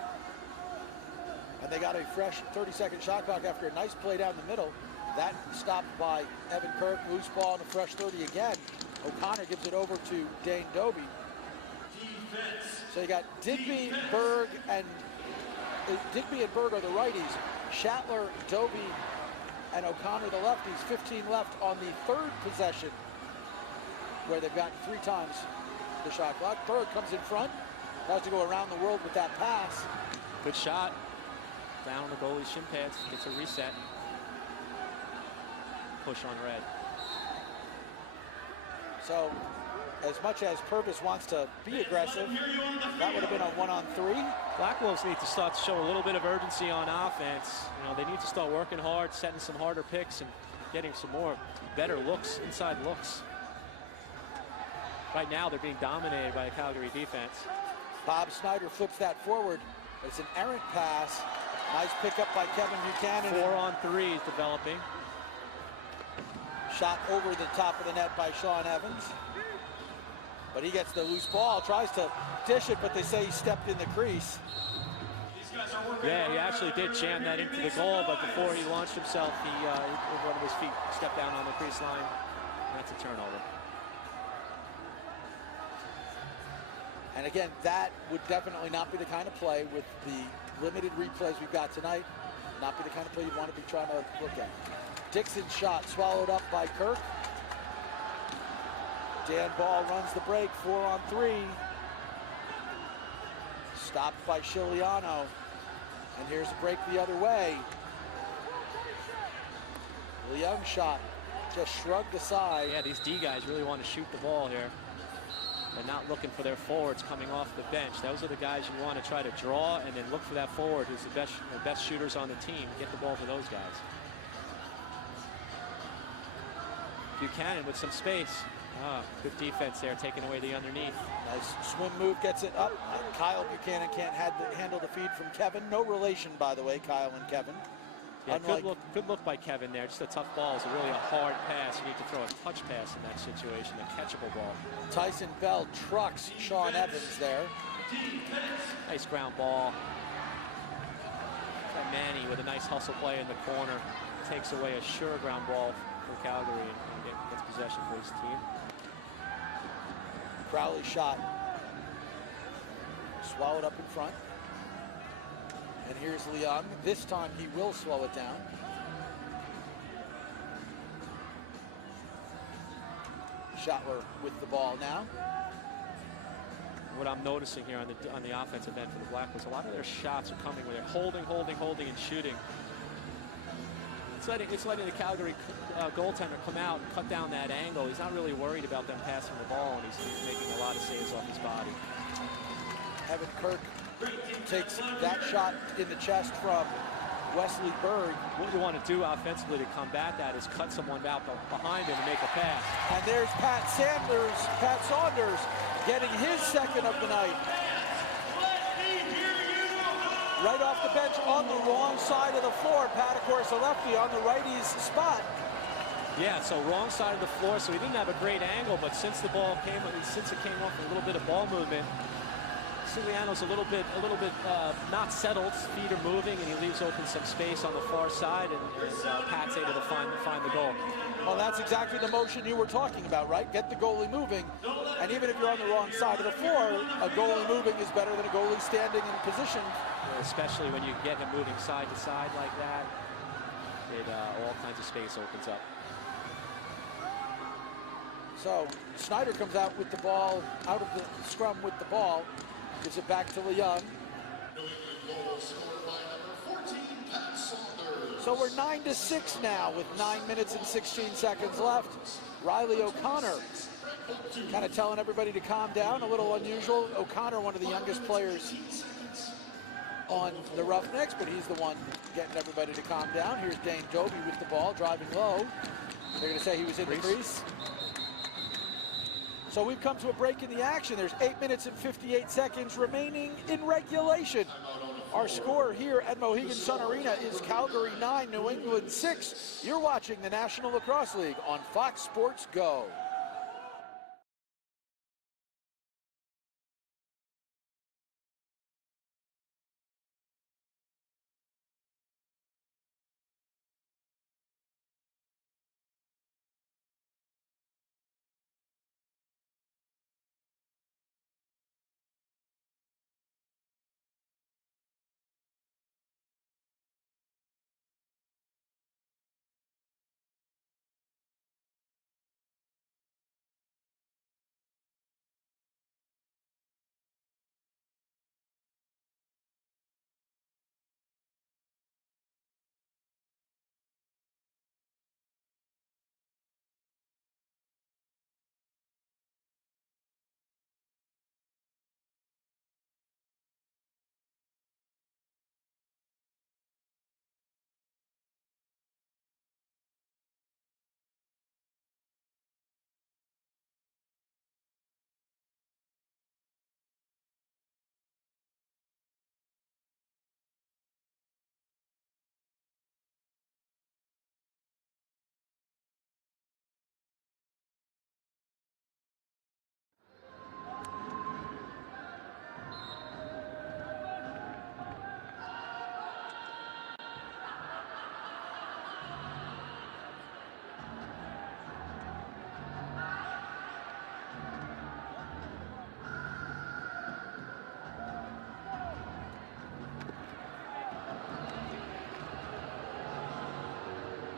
And they got a fresh 30-second shot clock after a nice play down the middle. That stopped by Evan Kirk. Loose ball in the fresh 30 again. O'Connor gives it over to Dane Doby. So you got Digby, Berg, and Berg are the righties. Shatler, Doby, and O'Connor the lefties. 15 left on the 3rd possession, where they've got 3 times the shot clock. Berg comes in front, tries to go around the world with that pass. Good shot. Down on the goalie's shin pads. Gets a reset. Push on red. So, as much as Purvis wants to be aggressive, that would have been a 1-on-3. Black Wolves need to start to show a little bit of urgency on offense. You know, they need to start working hard, setting some harder picks, and getting some more better looks, inside looks. Right now, they're being dominated by the Calgary defense. Bob Snyder flips that forward. It's an errant pass. Nice pickup by Kevin Buchanan. 4-on-3 is developing. Shot over the top of the net by Sean Evans. But he gets the loose ball, tries to dish it, but they say he stepped in the crease. Yeah, he actually did jam that into the goal, but before he launched himself, one of his feet stepped down on the crease line. That's a turnover. And again, that would definitely not be the kind of play with the limited replays we've got tonight. Not be the kind of play you'd want to be trying to look at. Dixon's shot swallowed up by Kirk. Dan Ball runs the break, 4-on-3. Stopped by Chiliano. And here's a break the other way. Leung shot just shrugged aside. Yeah, these D guys really want to shoot the ball here. They're not looking for their forwards coming off the bench. Those are the guys you want to try to draw and then look for that forward who's the best shooters on the team. Get the ball to those guys. Buchanan with some space. Good defense there, taking away the underneath. Nice swim move, gets it up. And Kyle Buchanan can't handle the feed from Kevin. No relation, by the way, Kyle and Kevin. Yeah, good look by Kevin there. Just a tough ball. It's really a hard pass. You need to throw a touch pass in that situation, a catchable ball. Tyson Bell trucks Sean Evans there. Nice ground ball. Manny with a nice hustle play in the corner. Takes away a sure ground ball for Calgary and gets possession for his team. Crowley shot. Swallowed up in front. And here's Leung. This time he will slow it down. Schottler with the ball now. What I'm noticing here on the offensive end for the Blackwoods, a lot of their shots are coming where they're holding, and shooting. It's letting the Calgary goaltender come out and cut down that angle. He's not really worried about them passing the ball, and he's making a lot of saves off his body. Evan Kirk takes that shot in the chest from Wesley Berg. What you want to do offensively to combat that is cut someone out behind him and make a pass. And there's Pat Saunders getting his second of the night. Right off the bench on the wrong side of the floor. Pat, of course, a lefty on the righty's spot. Yeah, so wrong side of the floor, so he didn't have a great angle, but since it came off a little bit of ball movement, Siliano's a little bit not settled. Feet are moving, and he leaves open some space on the far side, and Pat's able to find the goal. Well, that's exactly the motion you were talking about, right? Get the goalie moving, and even if you're on the wrong side of the floor, a goalie moving is better than a goalie standing in position. Especially when you get him moving side to side like that, all kinds of space opens up. So Snyder comes out with the ball, out of the scrum with the ball, gives it back to Leung. So we're 9-6 now with 9 minutes and 16 seconds left. Riley O'Connor kind of telling everybody to calm down, a little unusual. O'Connor, one of the youngest players on the Roughnecks, but he's the one getting everybody to calm down. Here's Dane Doby with the ball, driving low. They're going to say he was in the crease. So we've come to a break in the action. There's 8 minutes and 58 seconds remaining in regulation. Our score here at Mohegan Sun Arena is Calgary 9, New England 6. You're watching the National Lacrosse League on Fox Sports Go.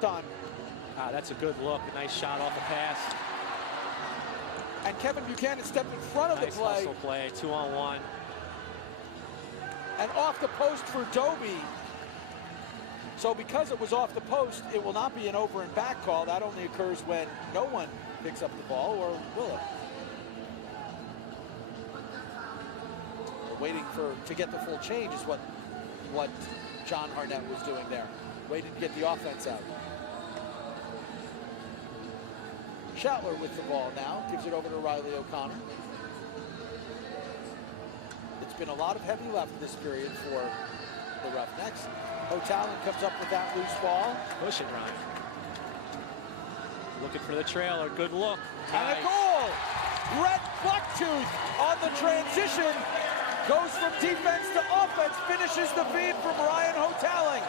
Done. That's a good look. A nice shot off the pass. And Kevin Buchanan stepped in front of the play. Nice hustle play, 2-on-1. And off the post for Doby. So because it was off the post, it will not be an over and back call. That only occurs when no one picks up the ball, or will it? Waiting to get the full change is what John Harnett was doing there. Waiting to get the offense out. Schottler with the ball now, gives it over to Riley O'Connor. It's been a lot of heavy left this period for the Roughnecks. O'Talon comes up with that loose ball. Push it, Ryan. Looking for the trailer, good look. And a goal! Brett Bucktooth on the transition goes from defense to offense, finishes the feed from Ryan Hotelling,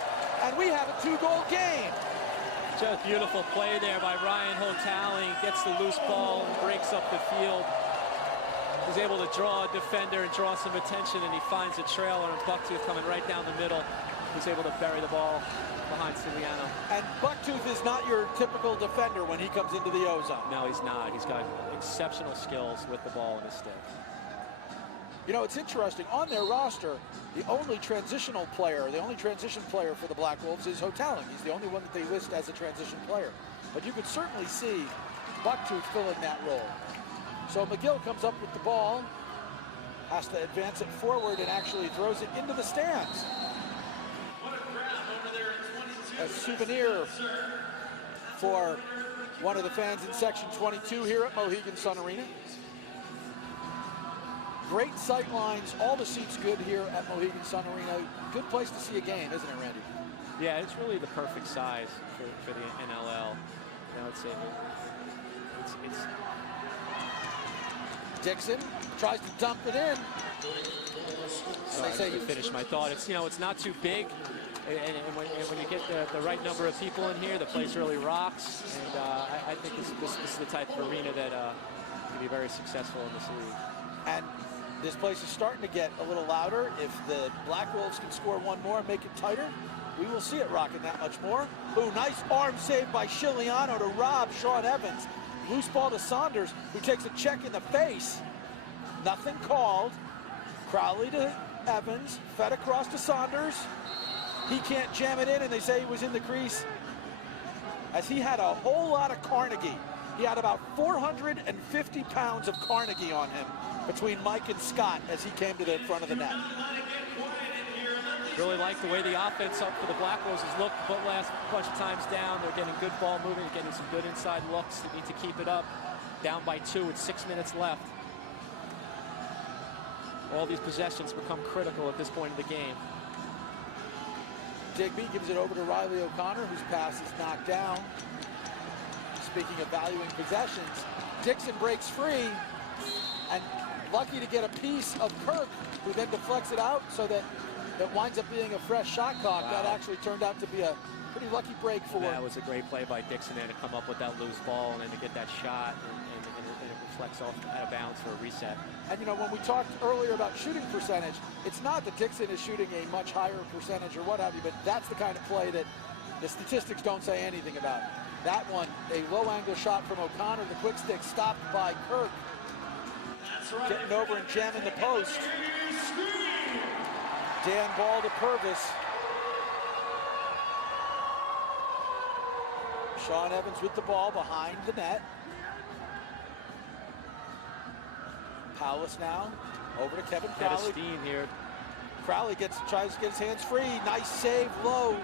and we have a 2-goal game. Just beautiful play there by Ryan Hotelling. Gets the loose ball and breaks up the field. He's able to draw a defender and draw some attention, and he finds a trailer, and Bucktooth coming right down the middle. He's able to bury the ball behind Ciliano. And Bucktooth is not your typical defender when he comes into the O-zone. No, he's not. He's got exceptional skills with the ball in his stick. You know, it's interesting. On their roster, the only transition player for the Black Wolves is Hotelling. He's the only one that they list as a transition player. But you could certainly see Bucktooth filling that role. So McGill comes up with the ball, has to advance it forward, and actually throws it into the stands. A souvenir for one of the fans in Section 22 here at Mohegan Sun Arena. Great sight lines, all the seats good here at Mohegan Sun Arena. Good place to see a game, isn't it, Randy? Yeah, it's really the perfect size for the NLL. You know, it's Dixon tries to dump it in. Sorry, to finish my thought. It's, you know, it's not too big, and when you get the right number of people in here, the place really rocks. And I think this is the type of arena that can be very successful in this league. And this place is starting to get a little louder. If the Black Wolves can score one more and make it tighter, we will see it rocking that much more. Ooh, nice arm save by Ciliano to rob Sean Evans. Loose ball to Saunders, who takes a check in the face. Nothing called. Crowley to Evans, fed across to Saunders. He can't jam it in, and they say he was in the crease, as he had a whole lot of Carnegie. He had about 450 pounds of Carnegie on him between Mike and Scott as he came to the front of the net. Really like the way the offense up for the Black Wolves has looked the last bunch of times down. They're getting good ball moving, getting some good inside looks. They need to keep it up. Down by 2 with 6 minutes left. All these possessions become critical at this point in the game. Digby gives it over to Riley O'Connor, whose pass is knocked down. Speaking of valuing possessions, Dixon breaks free, and lucky to get a piece of Kirk, who then deflects it out so that winds up being a fresh shot clock. Wow. That actually turned out to be a pretty lucky break for him. That was a great play by Dixon there to come up with that loose ball and then to get that shot, and it reflects off out of bounds for a reset. And you know, when we talked earlier about shooting percentage, it's not that Dixon is shooting a much higher percentage or what have you, but that's the kind of play that the statistics don't say anything about. That one, a low angle shot from O'Connor, the quick stick stopped by Kirk. Getting over and jamming the post. Dan ball to Purvis. Sean Evans with the ball behind the net. Powless now over to Kevin Crowley. Head of steam here. Crowley tries to get his hands free. Nice save low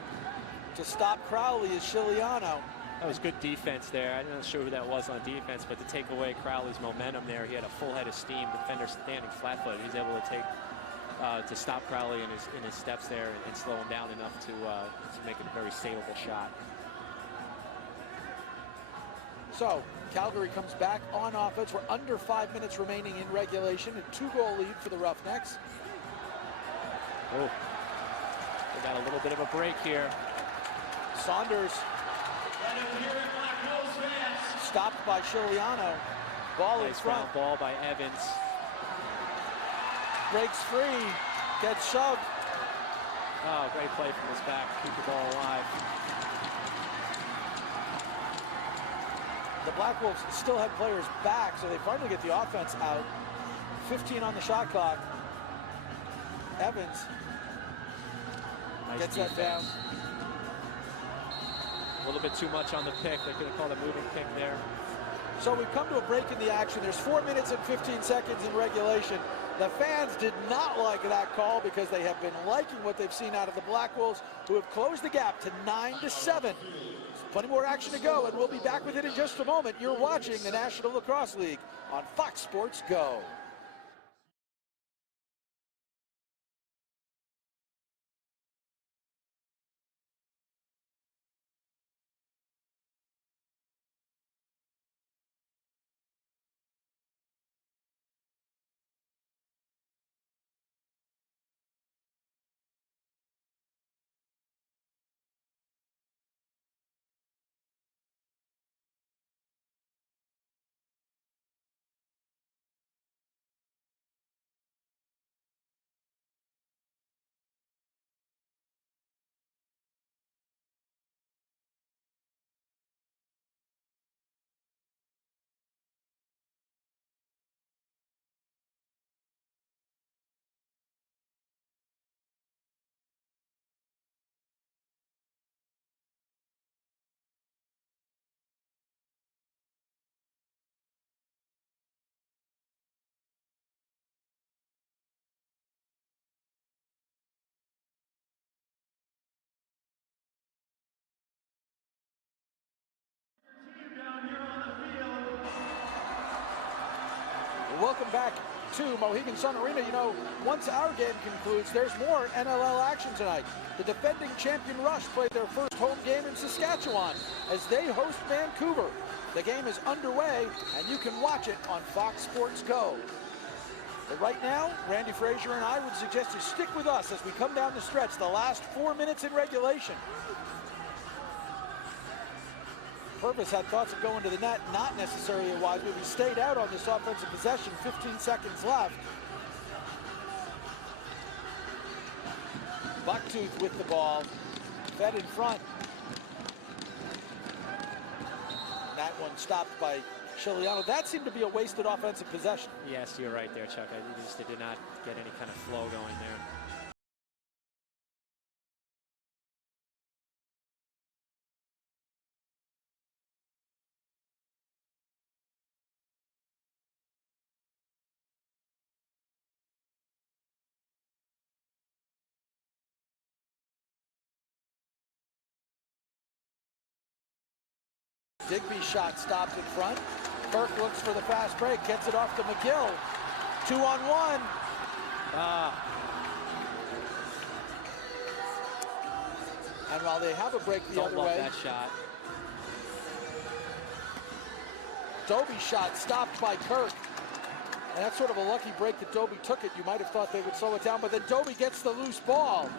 to stop Crowley is Ciliano. That was good defense there. I'm not sure who that was on defense, but to take away Crowley's momentum there, he had a full head of steam. Defender standing flat-footed. He's able to take to stop Crowley in his steps there and slow him down enough to make it a very savable shot. So Calgary comes back on offense. We're under 5 minutes remaining in regulation. A 2-goal lead for the Roughnecks. Oh, they got a little bit of a break here. Saunders stopped by Ciliano. Ball in front. Nice ball by Evans. Breaks free, gets shoved. Oh, great play from his back. Keep the ball alive. The Black Wolves still had players back, so they finally get the offense out. 15 on the shot clock. Evans gets that down. A little bit too much on the pick. They could have called a moving pick there. So we've come to a break in the action. There's 4 minutes and 15 seconds in regulation. The fans did not like that call because they have been liking what they've seen out of the Black Wolves, who have closed the gap to 9-7. Plenty more action to go, and we'll be back with it in just a moment. You're watching the National Lacrosse League on Fox Sports Go. Welcome back to Mohegan Sun Arena. You know, once our game concludes, there's more NLL action tonight. The defending champion Rush play their first home game in Saskatchewan as they host Vancouver. The game is underway, and you can watch it on Fox Sports Go. But right now, Randy Frazier and I would suggest you stick with us as we come down the stretch, the last 4 minutes in regulation. Purvis had thoughts of going to the net, not necessarily a wise move. He stayed out on this offensive possession, 15 seconds left. Bucktooth with the ball, fed in front. That one stopped by Chiliano. That seemed to be a wasted offensive possession. Yes, you're right there, Chuck. I just did not get any kind of flow going there. Digby's shot stopped in front. Kirk looks for the fast break, gets it off to McGill. 2-on-1. And while they have a break the other way, that shot. Dobie's shot stopped by Kirk. And that's sort of a lucky break that Dobie took it. You might have thought they would slow it down, but then Dobie gets the loose ball.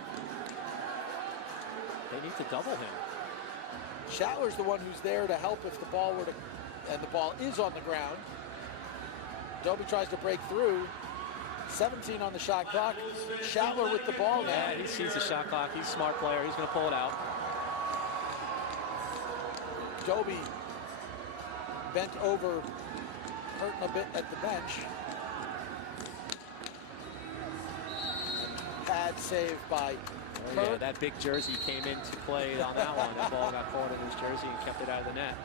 They need to double him. Schattler's the one who's there to help if the ball were to, and the ball is on the ground. Dobie tries to break through. 17 on the shot clock. Schattler with the ball now. Yeah, he sees the shot clock. He's a smart player. He's going to pull it out. Dobie bent over, hurting a bit at the bench. Pad saved by Kirk. Yeah, that big jersey came into play on that one. That ball got caught in his jersey and kept it out of the net.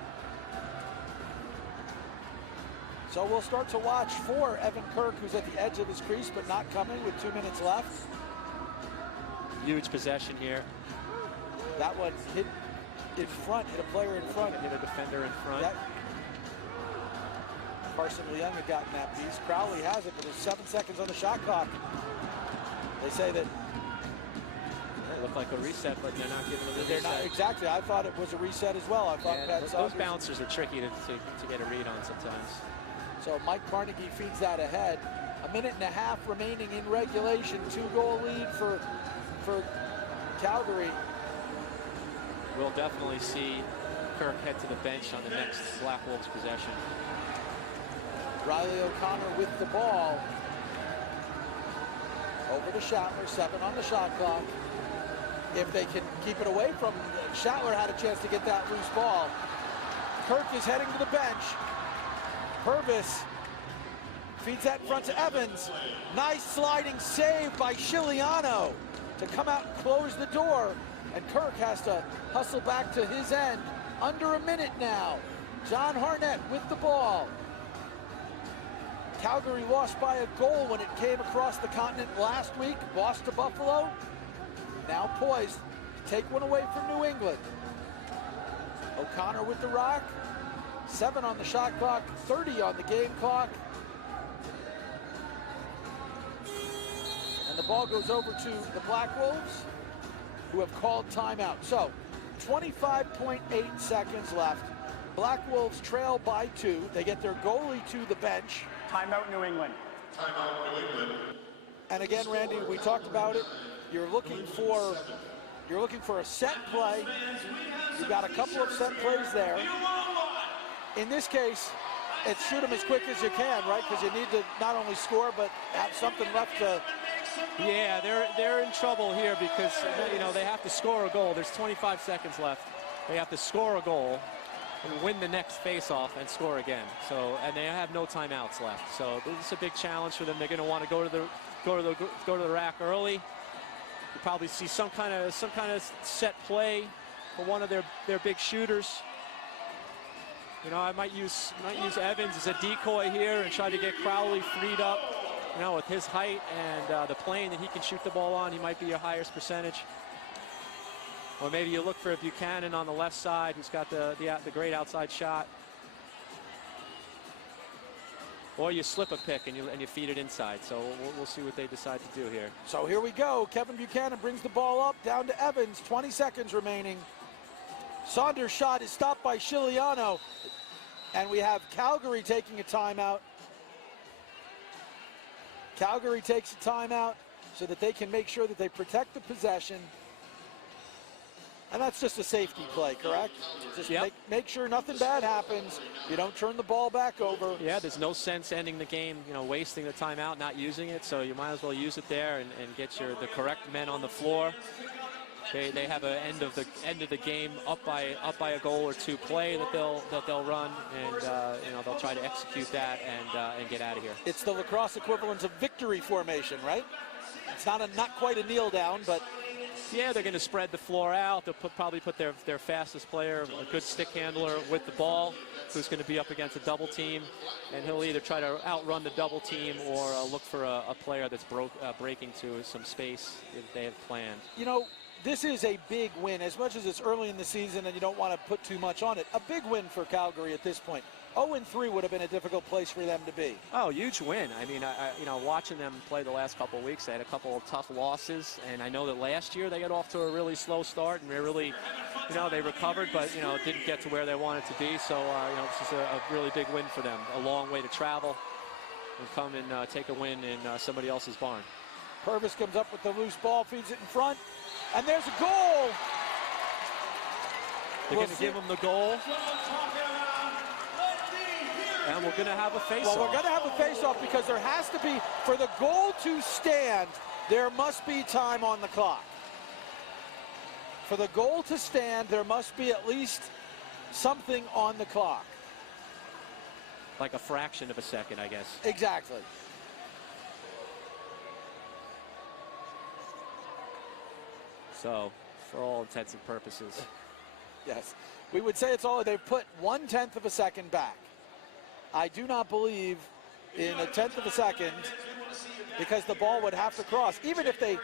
So we'll start to watch for Evan Kirk, who's at the edge of his crease, but not coming with 2 minutes left. Huge possession here. That one hit in front, hit a player in front. Hit a defender in front. Carson Leung had gotten that piece. Crowley has it, but there's 7 seconds on the shot clock. They say that it looked like a reset, but they're not giving it a reset. Not exactly. I thought it was a reset as well. I thought those bouncers are tricky to get a read on sometimes. So Mike Carnegie feeds that ahead. 1.5 minutes remaining in regulation. 2-goal lead for Calgary. We'll definitely see Kirk head to the bench on the next Black Wolves possession. Riley O'Connor with the ball. Over to Schattler, 7 on the shot clock. If they can keep it away from Schattler, had a chance to get that loose ball. Kirk is heading to the bench. Purvis feeds that in front to Evans. Nice sliding save by Chiliano to come out and close the door. And Kirk has to hustle back to his end. Under a minute now. John Harnett with the ball. Calgary lost by a goal when it came across the continent last week. Lost to Buffalo. Now poised to take one away from New England. O'Connor with the rock. 7 on the shot clock, 30 on the game clock. And the ball goes over to the Black Wolves, who have called timeout. So 25.8 seconds left. Black Wolves trail by 2. They get their goalie to the bench. Timeout, New England. Timeout, New England. And again, Randy, we talked about it. You're looking for a set play. You've got a couple of set plays there. In this case, it's shoot them as quick as you can, right? Because you need to not only score, but have something left to... Yeah, they're in trouble here because, you know, they have to score a goal. There's 25 seconds left. They have to score a goal and win the next face-off and score again. So, and they have no timeouts left. So this is a big challenge for them. They're going to want to go to the rack early. You probably see some kind of set play for one of their big shooters. You know, I might use Evans as a decoy here and try to get Crowley freed up. You know, with his height and the plane that he can shoot the ball on, he might be your highest percentage. Or maybe you look for Buchanan on the left side, who's got the great outside shot. Or you slip a pick and you feed it inside. So we'll see what they decide to do here. So here we go. Kevin Buchanan brings the ball up, down to Evans. 20 seconds remaining. Saunders' shot is stopped by Chiliano. And we have Calgary taking a timeout. Calgary takes a timeout so that they can make sure that they protect the possession. And that's just a safety play, correct? Just make sure nothing bad happens. You don't turn the ball back over. Yeah, there's no sense ending the game, wasting the timeout, not using it. So you might as well use it there and get the correct men on the floor. They have an end of the game up by a goal or two play that they'll run, and they'll try to execute that and get out of here. It's the lacrosse equivalent of victory formation, right? It's not quite a kneel down, but yeah, they're going to spread the floor out. They'll probably put their fastest player, a good stick handler with the ball, who's going to be up against a double team, and he'll either try to outrun the double team or look for a player that's breaking to some space if they have planned. This is a big win. As much as it's early in the season and you don't want to put too much on it, a big win for Calgary at this point. 0-3 would have been a difficult place for them to be. Oh, huge win. I mean, watching them play the last couple of weeks, they had a couple of tough losses, and I know that last year they got off to a really slow start, and they really, they recovered, but, didn't get to where they wanted to be. So, this is a really big win for them. A long way to travel and come and take a win in somebody else's barn. Purvis comes up with the loose ball, feeds it in front, and there's a goal. They're going to give him the goal. And we're going to have a face-off. Well, we're going to have a face-off because there has to be, for the goal to stand, there must be time on the clock. For the goal to stand, there must be at least something on the clock. Like a fraction of a second, I guess. Exactly. So, for all intents and purposes. Yes. We would say it's all, they've put 1/10 of a second back. I do not believe in a 1/10 of a second because the ball would have to cross. Even if they,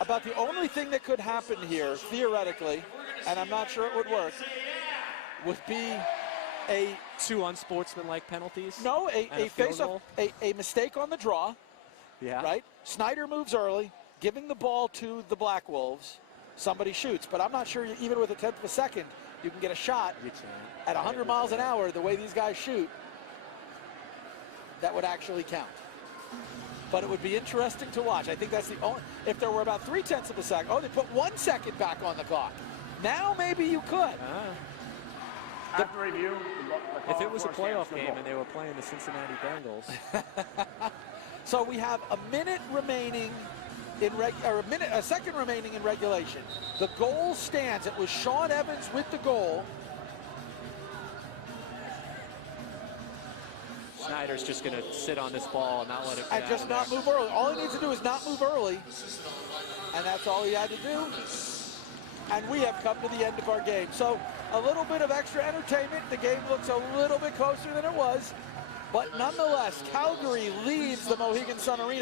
about the only thing that could happen here, theoretically, and I'm not sure it would work, would be a... Two unsportsmanlike penalties? No, a face-off, a mistake on the draw. Yeah. Right? Snyder moves early, giving the ball to the Black Wolves. Somebody shoots, but I'm not sure even with a 1/10 of a second you can get a shot at 100 miles an hour the way these guys shoot. That would actually count. But it would be interesting to watch. I think that's the only, if there were about 3/10 of a second, they put 1 second back on the clock. Now maybe you could. After review, if it was a playoff game and they were playing the Cincinnati Bengals. So we have a minute remaining a second remaining in regulation. The goal stands. It was Sean Evans with the goal. Snyder's just going to sit on this ball and not let it. And just not move early. All he needs to do is not move early, and that's all he had to do. And we have come to the end of our game. So a little bit of extra entertainment. The game looks a little bit closer than it was, but nonetheless, Calgary leads the Mohegan Sun Arena.